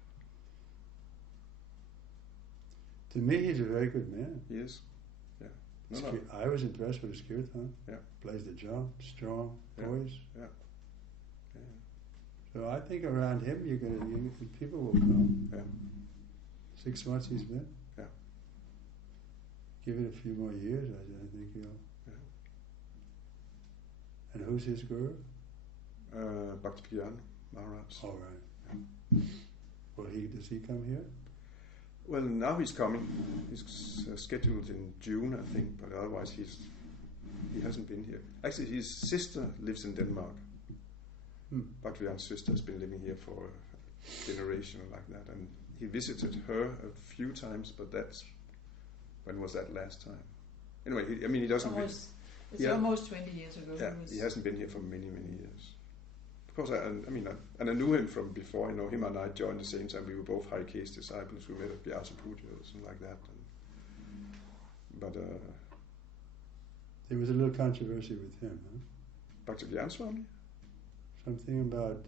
To me, he's a very good man. He is. Yeah. No. I was impressed with his kirtan. Yeah. Plays the jump, strong, poise. Yeah. So I think around him, people will come. Yeah. 6 months he's been. Yeah. Give it a few more years, I think he'll. Yeah. And who's his guru? Bhaktivedanta Maharaj. All right. Well, does he come here? Well, now he's coming. He's scheduled in June, I think, but otherwise he hasn't been here. Actually, his sister lives in Denmark. Bhaktivedanta's sister has been living here for a generation like that, and he visited her a few times, but when was that last time? Anyway, he doesn't. Almost 20 years ago. Yeah, he hasn't been here for many years. Of course, I knew him from before. Him and I joined the same time. We were both high case disciples. We met at Vyasa Puja or something like that. But there was a little controversy with him, huh? Bhaktivedanta Swami? Something about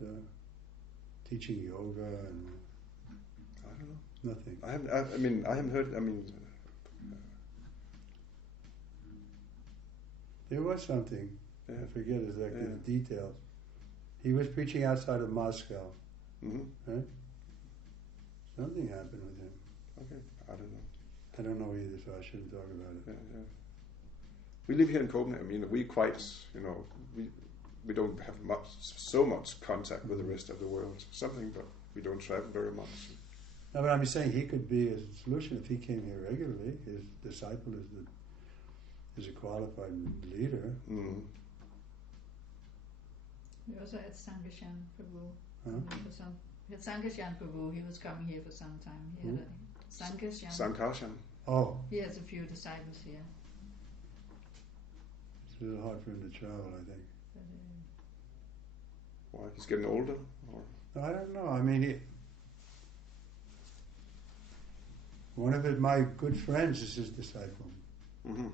teaching yoga and I don't know. Nothing. I haven't heard. There was something. Yeah. I forget exactly the details. He was preaching outside of Moscow, right? Something happened with him. Okay, I don't know. I don't know either, so I shouldn't talk about it. Yeah. We live here in Copenhagen. I mean, we quite, we don't have so much contact with the rest of the world. Something, but we don't travel very much. No, but I'm saying he could be a solution if he came here regularly. His disciple is a qualified leader. Mm. We also had Sankashan Prabhu. Huh? We had Sankashan Prabhu. He was coming here for some time. He had Sankarshan. Oh, He has a few disciples here. it's a little hard for him to travel, I think. But, Why? He's getting older? Or? No, I don't know. I mean, one of my good friends is his disciple, Mm-hmm.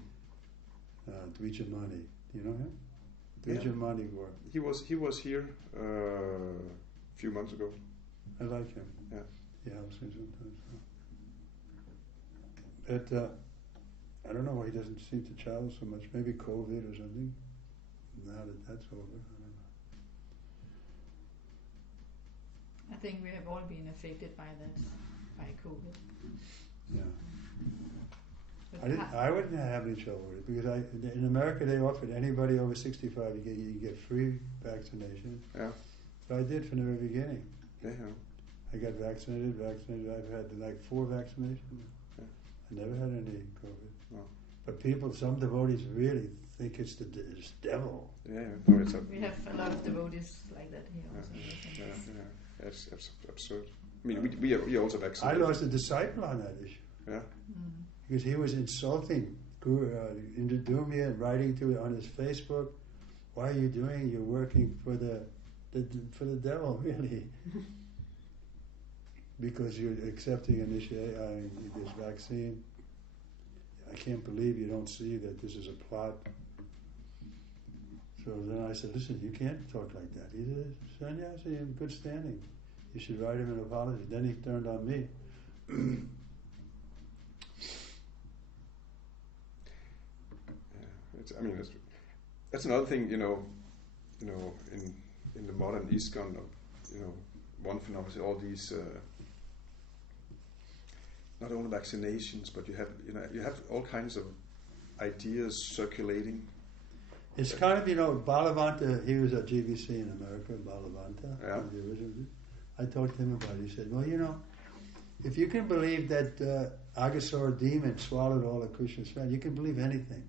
Dvijamani. Do you know him? Yeah. Dvijamani Gaur. He was here a few months ago. I like him. Yeah. He helps me sometimes. But I don't know why he doesn't seem to travel so much. Maybe COVID or something. Now that that's over, I don't know. I think we have all been affected by that, by COVID. Yeah. But I wouldn't have any trouble with it because in America they offered anybody over 65 you get free vaccination. Yeah. So I did from the very beginning. Yeah. I got vaccinated. I've had like 4 vaccinations. Yeah. I never had any COVID. No. But some devotees really think it's the devil. Yeah. No, it's we have a lot of devotees like that here also. yeah. It's absurd. I mean, we are also I vaccinated. lost a disciple on that issue. Yeah. Mm. Because he was insulting Indudumya and writing to it on his Facebook. Why are you doing? You're working for the devil, really. Because you're accepting this vaccine. I can't believe you don't see that this is a plot. So then I said, listen, you can't talk like that. He's a sannyasi in good standing. You should write him an apology. Then he turned on me. That's another thing, in the modern ISKCON, one phenomenon, all these not only vaccinations, but you have all kinds of ideas circulating. It's kind of, Balavanta, he was at GBC in America, Balavanta, Yeah. the original. I talked to him about it. He said, well, if you can believe that Aghasura demon swallowed all of Krishna's friends, you can believe anything.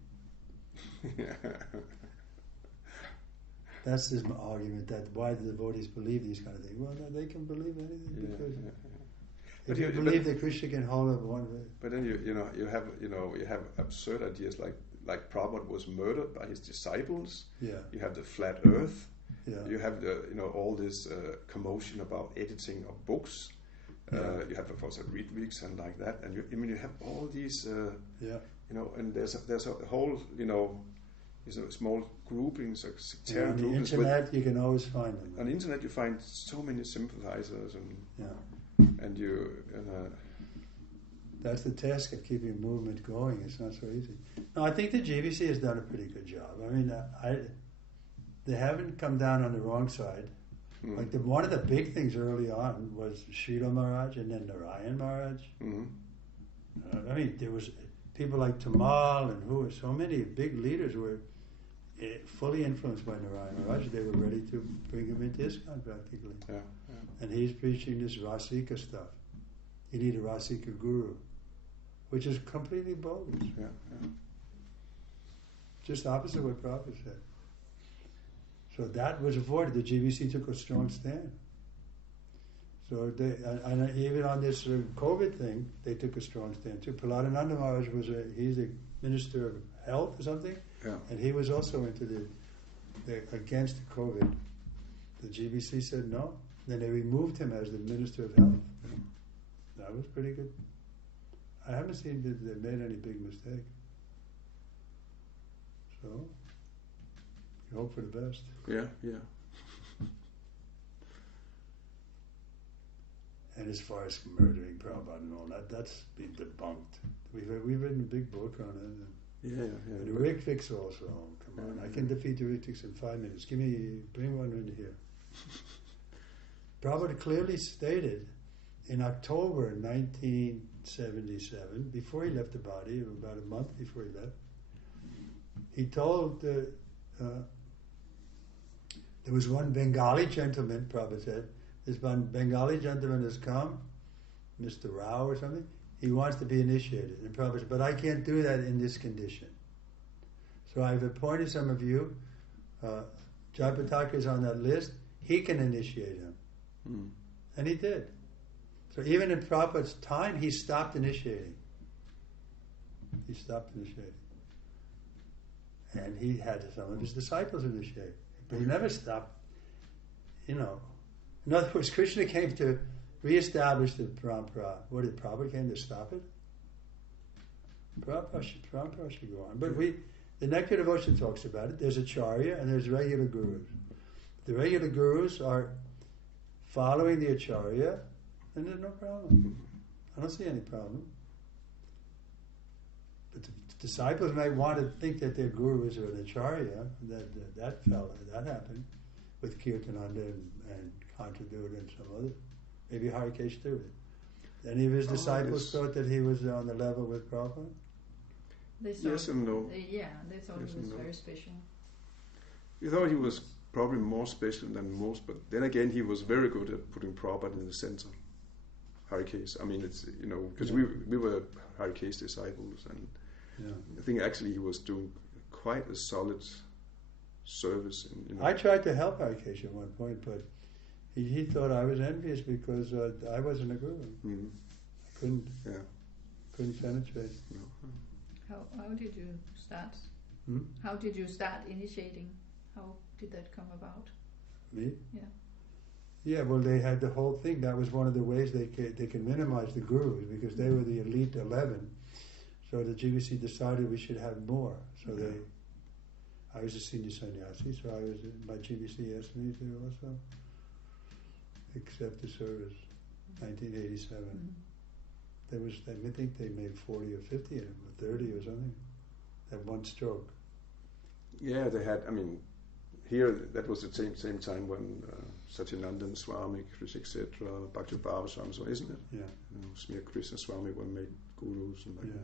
That's his argument, that why the devotees believe these kind of things. Well, they can believe anything because if you believe that Krishna can hold up one way. But then you have absurd ideas like Prabhupada was murdered by his disciples. Yeah. You have the flat Earth. Yeah. You have all this commotion about editing of books. You have, of course, Ritviks and like that, and you have all these. And there's a whole small groupings, sectarian on the groupings. internet, you can always find them. On the internet, you find so many sympathizers, and that's the task of keeping movement going. It's not so easy. No, I think the GBC has done a pretty good job. I mean, they haven't come down on the wrong side. Mm. Like one of the big things early on was Srila Maharaj and then Narayan Maharaj. Mm-hmm. I mean, there was people like Tamal and so many big leaders were fully influenced by Narayan Maharaj. They were ready to bring him into ISKCON practically. Yeah. And he's preaching this Rasika stuff. You need a Rasika guru, which is completely bogus. Yeah. Just opposite what Prabhupada said. So that was avoided. The GBC took a strong stand. So and even on this COVID thing, they took a strong stand too. Prahladananda Maharaj he's a minister of health or something, and he was also into against COVID. The GBC said no. Then they removed him as the minister of health. That was pretty good. I haven't seen that they made any big mistake. So you hope for the best. Yeah. And as far as murdering Prabhupada and all that, that's been debunked. We've written a big book on it. Yeah. The Ritviks also. Come on, I can defeat the Ritviks in 5 minutes. Bring one into here. Prabhupada clearly stated in October 1977, before he left the body, about a month before he left, he told there was one Bengali gentleman, Prabhupada said, this one Bengali gentleman has come, Mr. Rao or something, he wants to be initiated. And Prabhupada said, but I can't do that in this condition. So I've appointed some of you, Jayapataka is on that list, he can initiate him. And he did. So even in Prabhupada's time, he stopped initiating. He stopped initiating. And he had some of his disciples initiate. But he never stopped, In other words, Krishna came to reestablish the parampara. What did Prabhupada came to stop it? Parampara should go on. But the Nectar Devotion talks about it. There's Acharya and there's regular gurus. The regular gurus are following the Acharya, and there's no problem. I don't see any problem. But the disciples may want to think that their guru is an Acharya. That happened with Kirtananda and Kantraduta and some other. Maybe Harikesh too. Any of his disciples thought that he was on the level with Prabhupada? They thought, yes and no. they thought he was very special. We thought he was probably more special than most, but then again, he was very good at putting Prabhupada in the center. Harikesh. I mean, it's because we were Harikesh disciples, and I think actually he was doing quite a solid service. I tried to help Harikesh at one point, but he thought I was envious because I wasn't a guru. Mm-hmm. I couldn't penetrate. No. How did you start? How did you start initiating? How did that come about? Me? Yeah. Yeah, well, they had the whole thing. That was one of the ways they can minimize the gurus because they were the elite 11. So the GBC decided we should have more. So I was a senior sannyasi, so my GBC asked me to also accept the service. 1987. I think they made 40 or 50 in it, or 30 or something. That one stroke. Yeah, they had. I mean, here that was the same time when Satyanandan Swami, Krishna, etc., Bhakti Bhava Swami, so isn't it? Yeah. Smir Krishna Swami were made gurus and like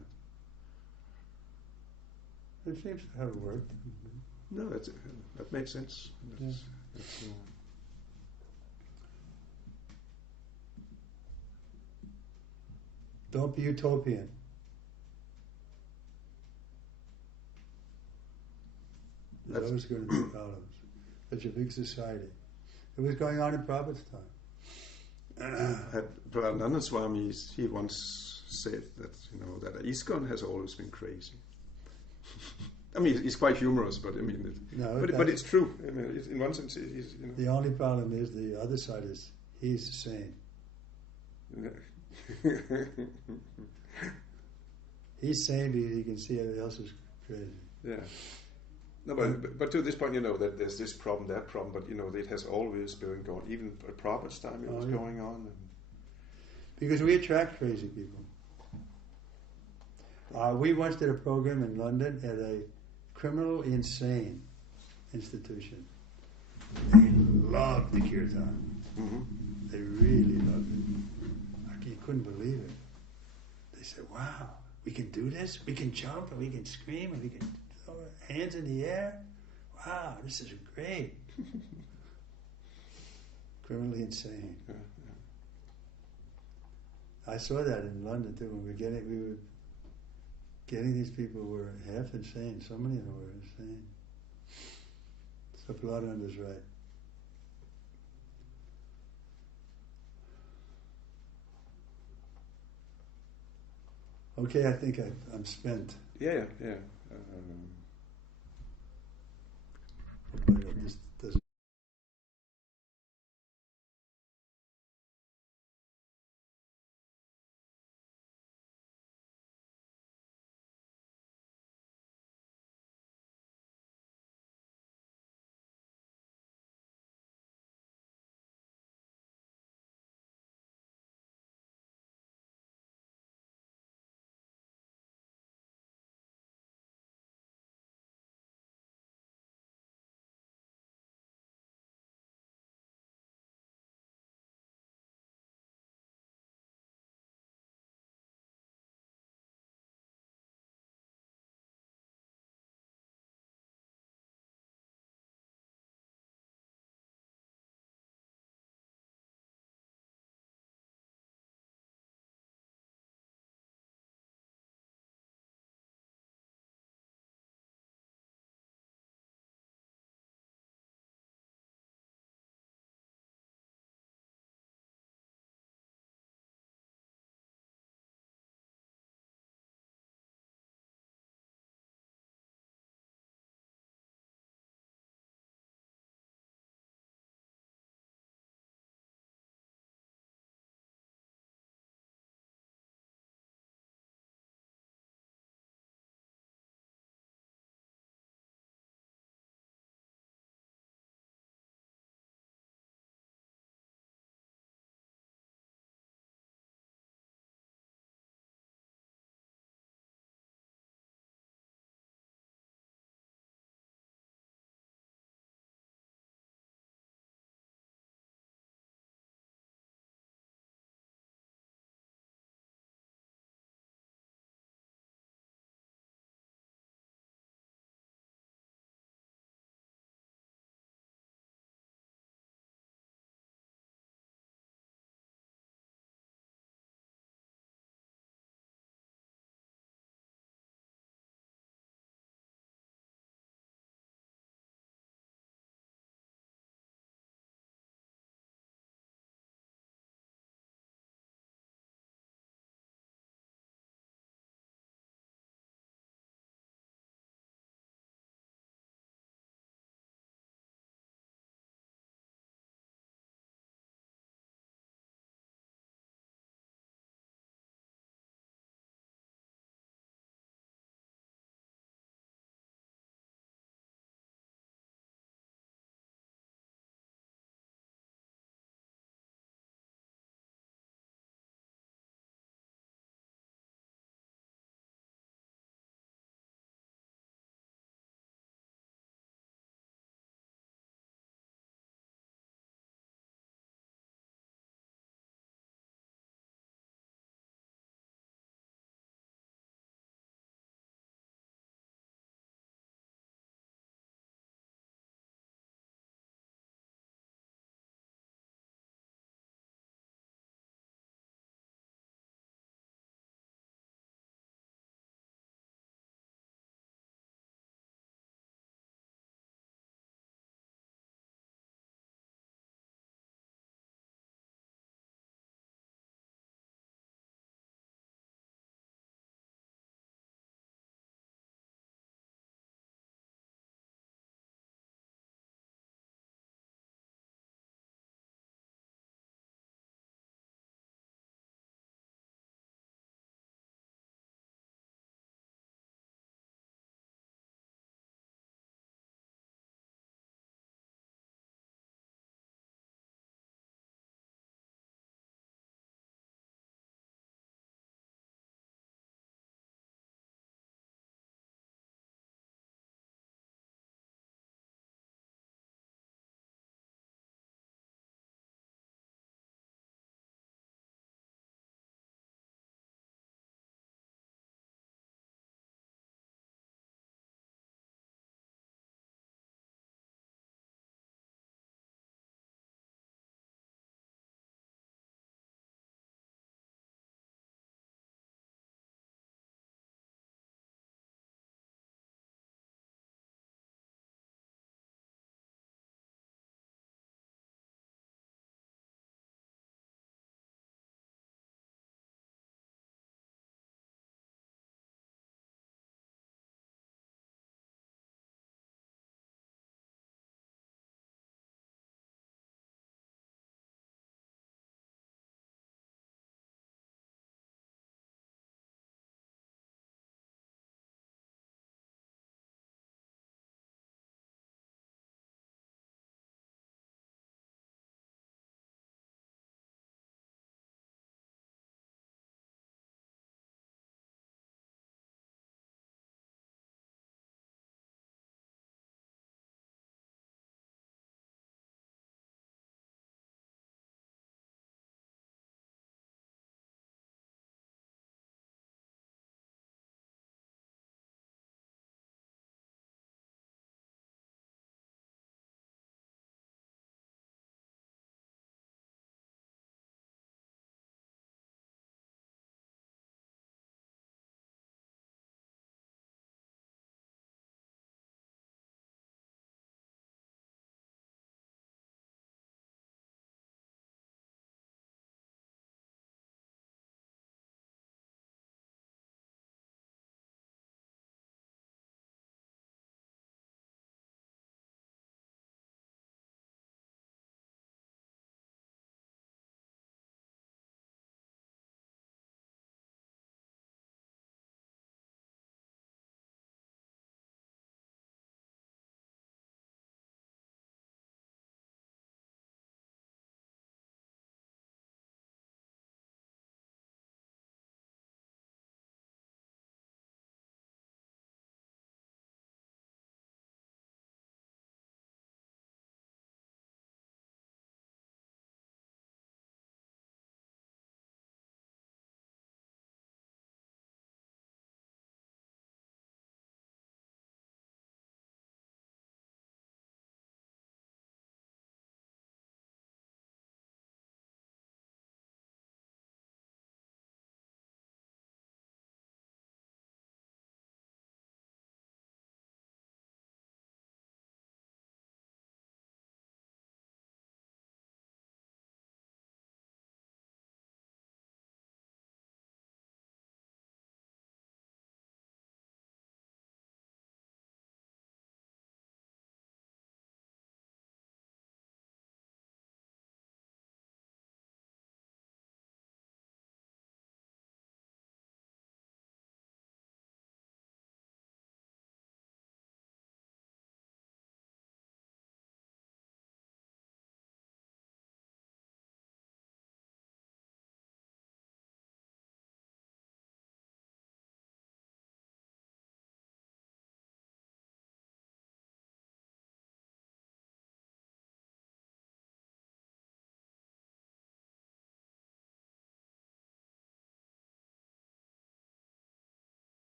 that. It seems to have worked. No, that makes sense. That's, Don't be utopian. There's always going to be problems. Such a big society. It was going on in Prabhupada's time. Pravananda Swami, he once said that that ISKCON has always been crazy. I mean, he's quite humorous, but I mean, but it's true. I mean, in one sense, he's. The only problem is the other side is he's sane. He's sane because he can see everybody else is crazy. Yeah. No, but to this point, that there's this problem, that problem, but it has always been going. Even at Prabhupada's time, it was going on. Because we attract crazy people. We once did a program in London at a criminal insane institution. They loved the kirtan. Mm-hmm. They really loved it. You couldn't believe it. They said, "Wow, we can do this. We can jump and we can scream and we can throw our hands in the air. Wow, this is great." Criminally insane. I saw that in London too. When we were getting these people who were half insane. So many of them were insane. So Prahlad is right. Okay, I think I'm spent. Yeah. This doesn't